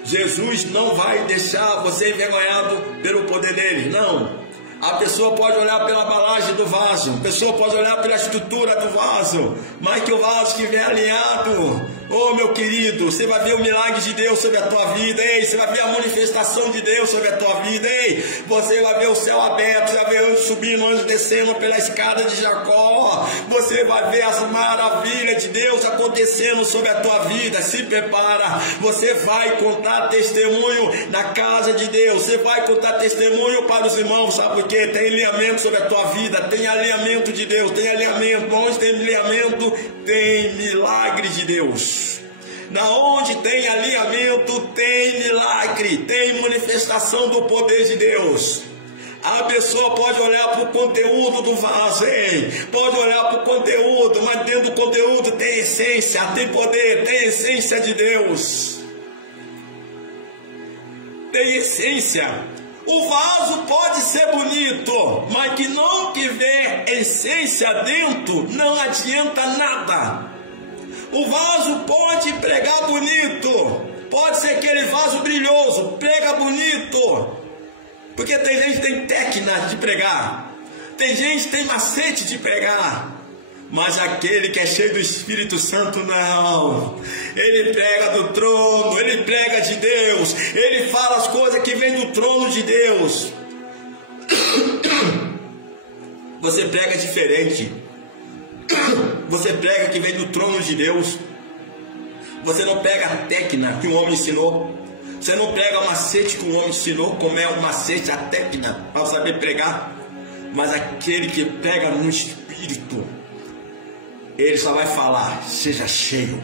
Jesus não vai deixar você envergonhado pelo poder dele, não. A pessoa pode olhar pela embalagem do vaso, a pessoa pode olhar pela estrutura do vaso, mas que o vaso estiver alinhado, meu querido, você vai ver o milagre de Deus sobre a tua vida, você vai ver a manifestação de Deus sobre a tua vida, você vai ver o céu aberto, você vai ver anjo subindo, anjo descendo pela escada de Jacó, você vai ver as maravilhas de Deus acontecendo sobre a tua vida. Se prepara, você vai contar testemunho na casa de Deus, você vai contar testemunho para os irmãos, sabe por quê? Tem alinhamento sobre a tua vida, tem alinhamento de Deus, tem alinhamento. Onde tem alinhamento, tem milagre de Deus. Na onde tem alinhamento, tem milagre, tem manifestação do poder de Deus. A pessoa pode olhar para o conteúdo do vaso, pode olhar para o conteúdo, mas dentro do conteúdo tem essência, tem poder, tem essência de Deus. Tem essência. O vaso pode ser bonito, mas que não tiver essência dentro, não adianta nada. O vaso pode pregar bonito, pode ser aquele vaso brilhoso, prega bonito, porque tem gente que tem técnica de pregar, tem gente que tem macete de pregar, mas aquele que é cheio do Espírito Santo, não. Ele prega do trono, ele prega de Deus, ele fala as coisas que vêm do trono de Deus. Você prega diferente. Você prega que vem do trono de Deus. Você não pega a técnica que um homem ensinou. Você não prega o macete que um homem ensinou, como é o macete, a técnica, para saber pregar. Mas aquele que prega no Espírito, ele só vai falar, seja cheio,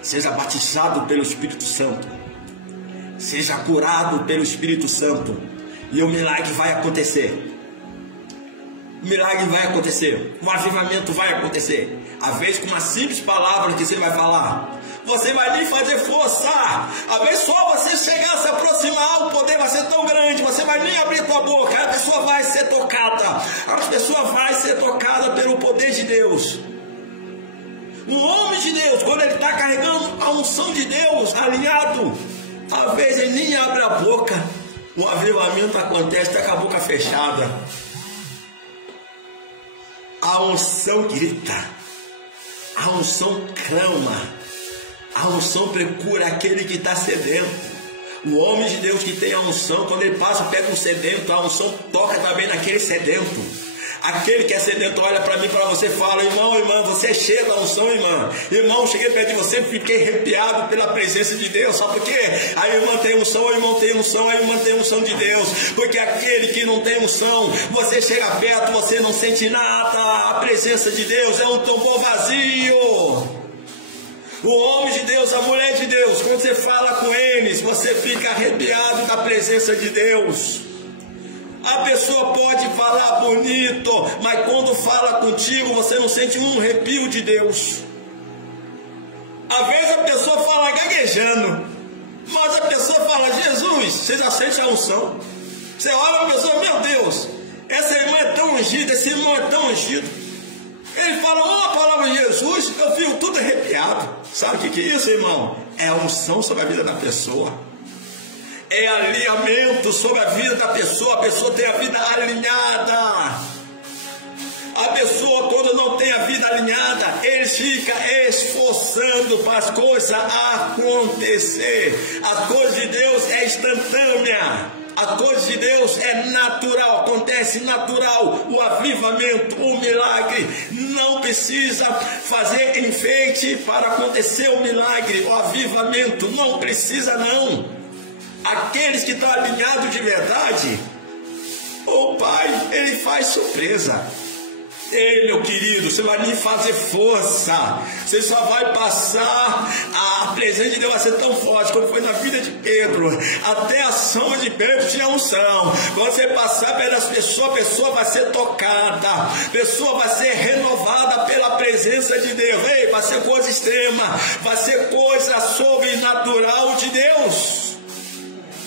seja batizado pelo Espírito Santo, seja curado pelo Espírito Santo, e o milagre vai acontecer. O milagre vai acontecer, o avivamento vai acontecer. Às vezes com uma simples palavra que você vai falar, você vai nem fazer força. Às vezes só você chegar a se aproximar, o poder vai ser tão grande, você vai nem abrir tua boca, a pessoa vai ser tocada. A pessoa vai ser tocada pelo poder de Deus. Um homem de Deus, quando ele está carregando a unção de Deus alinhado, às vezes ele nem abre a boca, o avivamento acontece, está com a boca fechada. A unção grita, a unção clama, a unção procura aquele que está sedento. O homem de Deus que tem a unção, quando ele passa perto do sedento, a unção toca também naquele sedento. Aquele que é sedento olha para mim, para você, fala: irmão, irmã, você é cheio da unção, irmã. Irmão, cheguei perto de você, fiquei arrepiado pela presença de Deus. Sabe por quê? A irmã tem unção, o irmão tem unção, a irmã tem unção de Deus. Porque aquele que não tem unção, você chega perto, você não sente nada. A presença de Deus é um tambor vazio. O homem de Deus, a mulher de Deus, quando você fala com eles, você fica arrepiado da presença de Deus. A pessoa pode falar bonito, mas quando fala contigo, você não sente um arrepio de Deus. Às vezes a pessoa fala gaguejando, mas a pessoa fala: Jesus, você já sente a unção. Você olha a pessoa: meu Deus, essa irmã é tão ungida, esse irmão é tão ungido. Ele fala uma palavra de Jesus, eu fico tudo arrepiado. Sabe o que é isso, irmão? É a unção sobre a vida da pessoa. É alinhamento sobre a vida da pessoa. A pessoa tem a vida alinhada. A pessoa, quando não tem a vida alinhada, ele fica esforçando para as coisas acontecer. As coisas de Deus é instantânea. A coisa de Deus é natural, acontece natural. O avivamento, o milagre, não precisa fazer enfeite para acontecer o milagre. O avivamento não precisa, não. Aqueles que estão alinhados de verdade, o Pai, Ele faz surpresa. Ei, meu querido, você vai nem fazer força, você só vai passar. A presença de Deus vai ser tão forte como foi na vida de Pedro. Até a sombra de Pedro tinha unção. Quando você passar pelas pessoas, a pessoa vai ser tocada, a pessoa vai ser renovada pela presença de Deus. Ei, vai ser coisa extrema, vai ser coisa sobrenatural de Deus.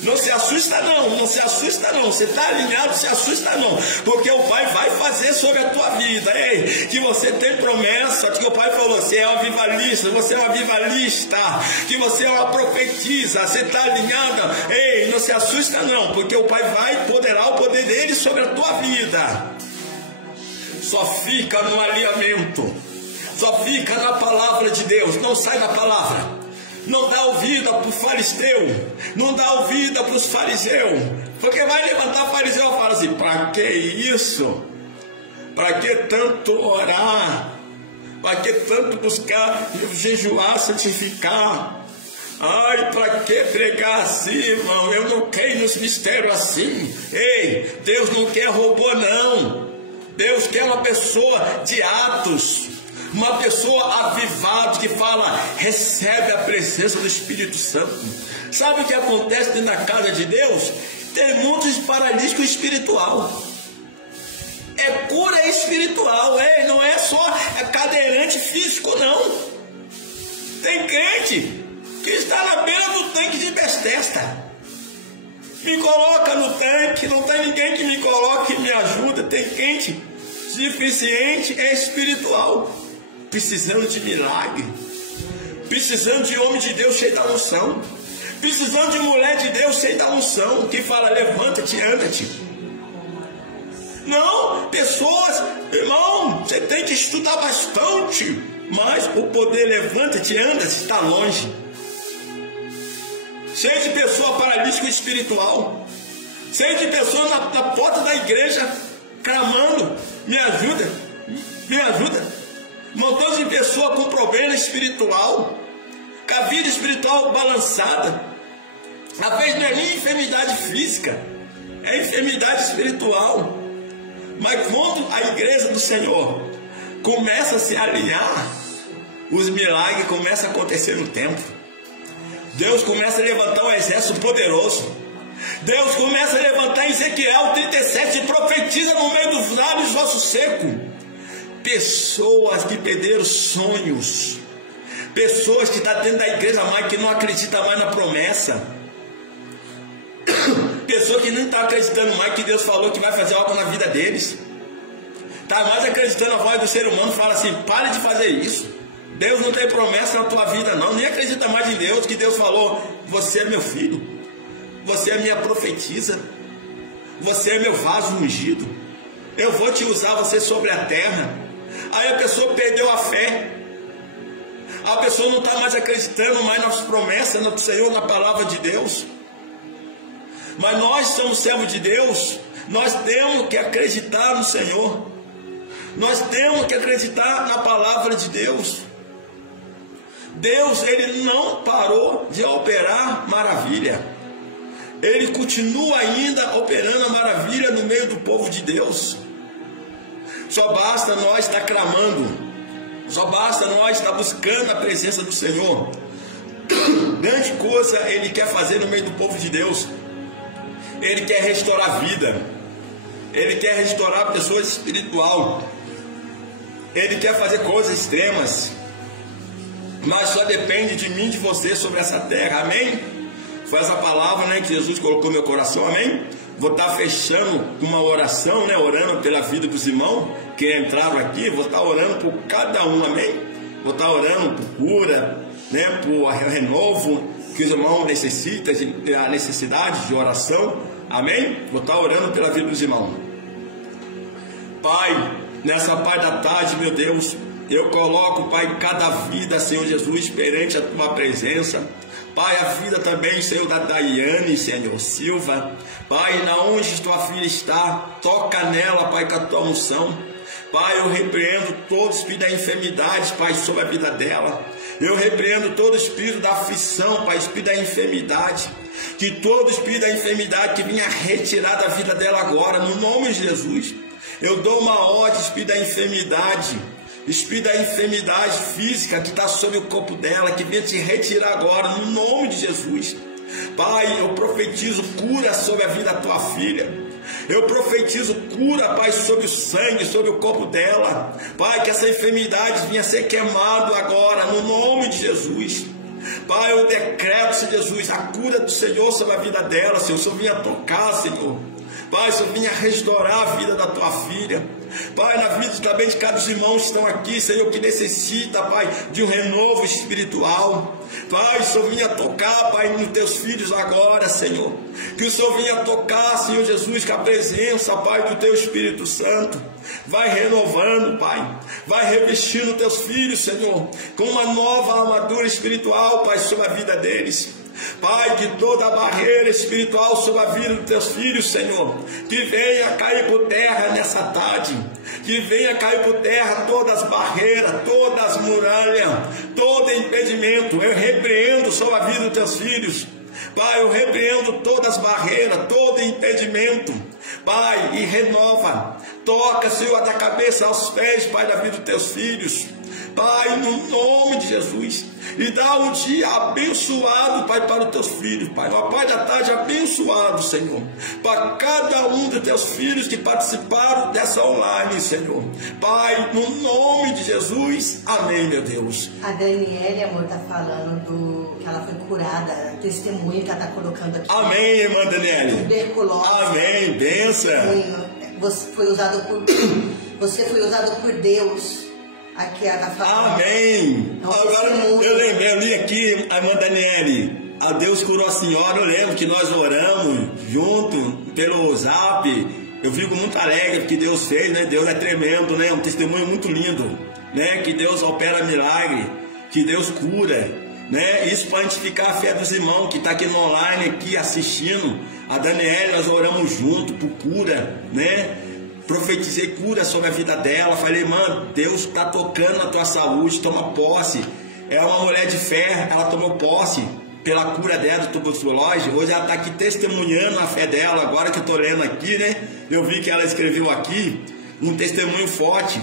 Não se assusta não, não se assusta não. Você está alinhado, se assusta não. Porque o Pai vai fazer sobre a tua vida. Ei, que você tem promessa, que o Pai falou: você é um avivalista, você é um avivalista, que você é uma profetisa, você está alinhada. Ei, não se assusta não, porque o Pai vai poderar o poder dele sobre a tua vida. Só fica no alinhamento, só fica na palavra de Deus, não sai da palavra. Não dá ouvida para o fariseu, não dá ouvida para os fariseus, porque vai levantar fariseu e fala assim: para que isso? Para que tanto orar? Para que tanto buscar jejuar, santificar? Ai, para que pregar assim, irmão? Eu não quero nos mistérios assim. Ei, Deus não quer robô, não. Deus quer uma pessoa de atos. Uma pessoa avivada que fala: recebe a presença do Espírito Santo. Sabe o que acontece dentro da casa de Deus? Tem muitos paralíticos espiritual. É cura espiritual, não é só cadeirante físico, não. Tem crente que está na beira do tanque de Betesda. Me coloca no tanque, não tem ninguém que me coloque e me ajuda. Tem crente deficiente espiritual, precisando de milagre, precisando de homem de Deus cheio da unção, precisando de mulher de Deus cheia da unção, que fala: levanta-te, anda-te. Não, pessoas, irmão, você tem que estudar bastante, mas o poder levanta-te, anda-te está longe. Cheio de pessoa paralítica espiritual, cheio de pessoas na porta da igreja clamando: me ajuda, me ajuda. Montões de pessoas com problema espiritual, com a vida espiritual balançada. Às vezes não é nem enfermidade física, é enfermidade espiritual. Mas quando a igreja do Senhor começa a se alinhar, os milagres começam a acontecer no templo. Deus começa a levantar um exército poderoso. Deus começa a levantar Ezequiel 37 e profetiza no meio dos lábios ossos secos. Pessoas que perderam sonhos, pessoas que estão dentro da igreja mais, que não acreditam mais na promessa, pessoas que não estão acreditando mais que Deus falou que vai fazer algo na vida deles, está mais acreditando na voz do ser humano. Fala assim: pare de fazer isso, Deus não tem promessa na tua vida não, nem acredita mais em Deus, que Deus falou: você é meu filho, você é minha profetisa, você é meu vaso ungido, eu vou te usar você sobre a terra. Aí a pessoa perdeu a fé, a pessoa não está mais acreditando mais nas promessas do Senhor, na palavra de Deus. Mas nós somos servos de Deus, nós temos que acreditar no Senhor. Nós temos que acreditar na palavra de Deus. Deus, ele não parou de operar maravilha. Ele continua ainda operando a maravilha no meio do povo de Deus. Só basta nós estar clamando. Só basta nós estar buscando a presença do Senhor. Grande coisa ele quer fazer no meio do povo de Deus. Ele quer restaurar a vida. Ele quer restaurar a pessoa espiritual. Ele quer fazer coisas extremas. Mas só depende de mim e de você sobre essa terra, amém? Foi essa palavra, né, que Jesus colocou no meu coração, amém? Vou estar fechando uma oração, né, orando pela vida dos irmãos que entraram aqui. Vou estar orando por cada um, amém? Vou estar orando por cura, né, por renovo que os irmãos necessitam, a necessidade de oração, amém? Vou estar orando pela vida dos irmãos. Pai, nessa parte da tarde, meu Deus, eu coloco, Pai, cada vida, Senhor Jesus, perante a Tua presença. Pai, a vida também, Senhor, da Daiane, Senhor Silva. Pai, na onde Tua filha está, toca nela, Pai, com a Tua unção. Pai, eu repreendo todo espírito da enfermidade, Pai, sobre a vida dela. Eu repreendo todo espírito da aflição, Pai, espírito da enfermidade. Que todo espírito da enfermidade que vinha retirar da vida dela agora, no nome de Jesus. Eu dou uma ordem, espírito da enfermidade. Espírito da enfermidade física que está sobre o corpo dela, que vem te retirar agora, no nome de Jesus. Pai, eu profetizo cura sobre a vida da tua filha. Eu profetizo cura, Pai, sobre o sangue, sobre o corpo dela. Pai, que essa enfermidade venha ser queimada agora, no nome de Jesus. Pai, eu decreto, Senhor Jesus, a cura do Senhor sobre a vida dela, Senhor. O Senhor vinha tocar, Senhor. Pai, o Senhor vinha restaurar a vida da tua filha. Pai, na vida também de cada irmão que estão aqui, Senhor, que necessita, Pai, de um renovo espiritual. Pai, o Senhor vinha tocar, Pai, nos teus filhos agora, Senhor. Que o Senhor vinha tocar, Senhor Jesus, com a presença, Pai, do teu Espírito Santo. Vai renovando, Pai. Vai revestindo teus filhos, Senhor, com uma nova armadura espiritual, Pai, sobre a vida deles. Pai, de toda a barreira espiritual sobre a vida dos teus filhos, Senhor, que venha cair por terra nessa tarde, que venha cair por terra todas as barreiras, todas as muralhas, todo impedimento. Eu repreendo sobre a vida dos teus filhos. Pai, eu repreendo todas as barreiras, todo impedimento. Pai, e renova, toca, Senhor, da cabeça aos pés, Pai, da vida dos teus filhos. Pai, no nome de Jesus, e dá um dia abençoado, Pai, para os teus filhos, Pai, uma parte da tarde abençoado, Senhor, para cada um dos teus filhos que participaram dessa online, Senhor. Pai, no nome de Jesus, amém, meu Deus. A Daniele, amor, está falando que ela foi curada, testemunho que ela está colocando aqui. Amém, irmã Daniele. Tuberculose. Amém, benção. Você foi usado por Deus. Aqui ela está falando. Amém. Agora eu li aqui, a irmã Daniele, a Deus curou a senhora. Eu lembro que nós oramos junto pelo Zap. Eu fico muito alegre porque Deus fez, né? Deus é tremendo, né? Um testemunho muito lindo, né? Que Deus opera milagre, que Deus cura, né? Isso para identificar a fé dos irmãos que está aqui no online, aqui assistindo. A Daniele, nós oramos junto por cura, né? Profetizei cura sobre a vida dela. Falei, mano, Deus está tocando na tua saúde, toma posse. É uma mulher de fé, ela tomou posse pela cura dela do tuberculose. Hoje ela está aqui testemunhando a fé dela. Agora que eu estou lendo aqui, né? Eu vi que ela escreveu aqui um testemunho forte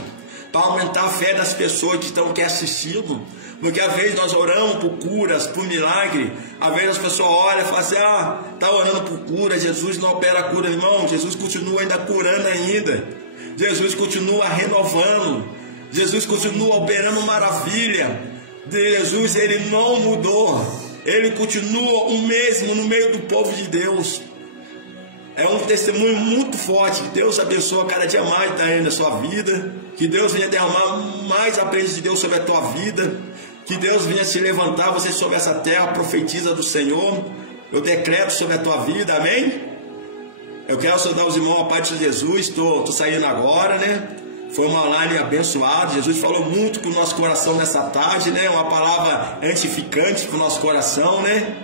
para aumentar a fé das pessoas que estão aqui assistindo. Porque às vezes nós oramos por curas, por milagre. Às vezes as pessoas olham e falam assim, está orando por cura, Jesus não opera a cura. Irmão, Jesus continua ainda curando ainda. Jesus continua renovando. Jesus continua operando maravilha. Jesus, ele não mudou. Ele continua o mesmo no meio do povo de Deus. É um testemunho muito forte. Que Deus abençoe cada dia mais na sua vida. Que Deus venha derramar mais a presença de Deus sobre a tua vida. Que Deus venha se levantar, você sobre essa terra, profetiza do Senhor. Eu decreto sobre a tua vida, amém? Eu quero saudar os irmãos a paz de Jesus. Estou saindo agora, né? Foi uma online abençoada. Jesus falou muito com o nosso coração nessa tarde, né? Uma palavra edificante para o nosso coração, né?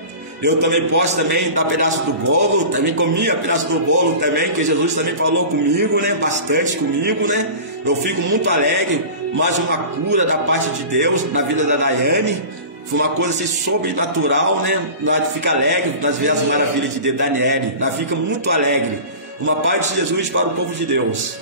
Eu também posso também dar pedaço do bolo, também comia pedaço do bolo também, que Jesus também falou comigo, né? Bastante comigo, né? Eu fico muito alegre, mais uma cura da parte de Deus na vida da Daiane. Foi uma coisa assim sobrenatural, né? Nós fica alegre nas vezes maravilhas de Deus. Daniele, nós fica muito alegre. Uma paz de Jesus para o povo de Deus.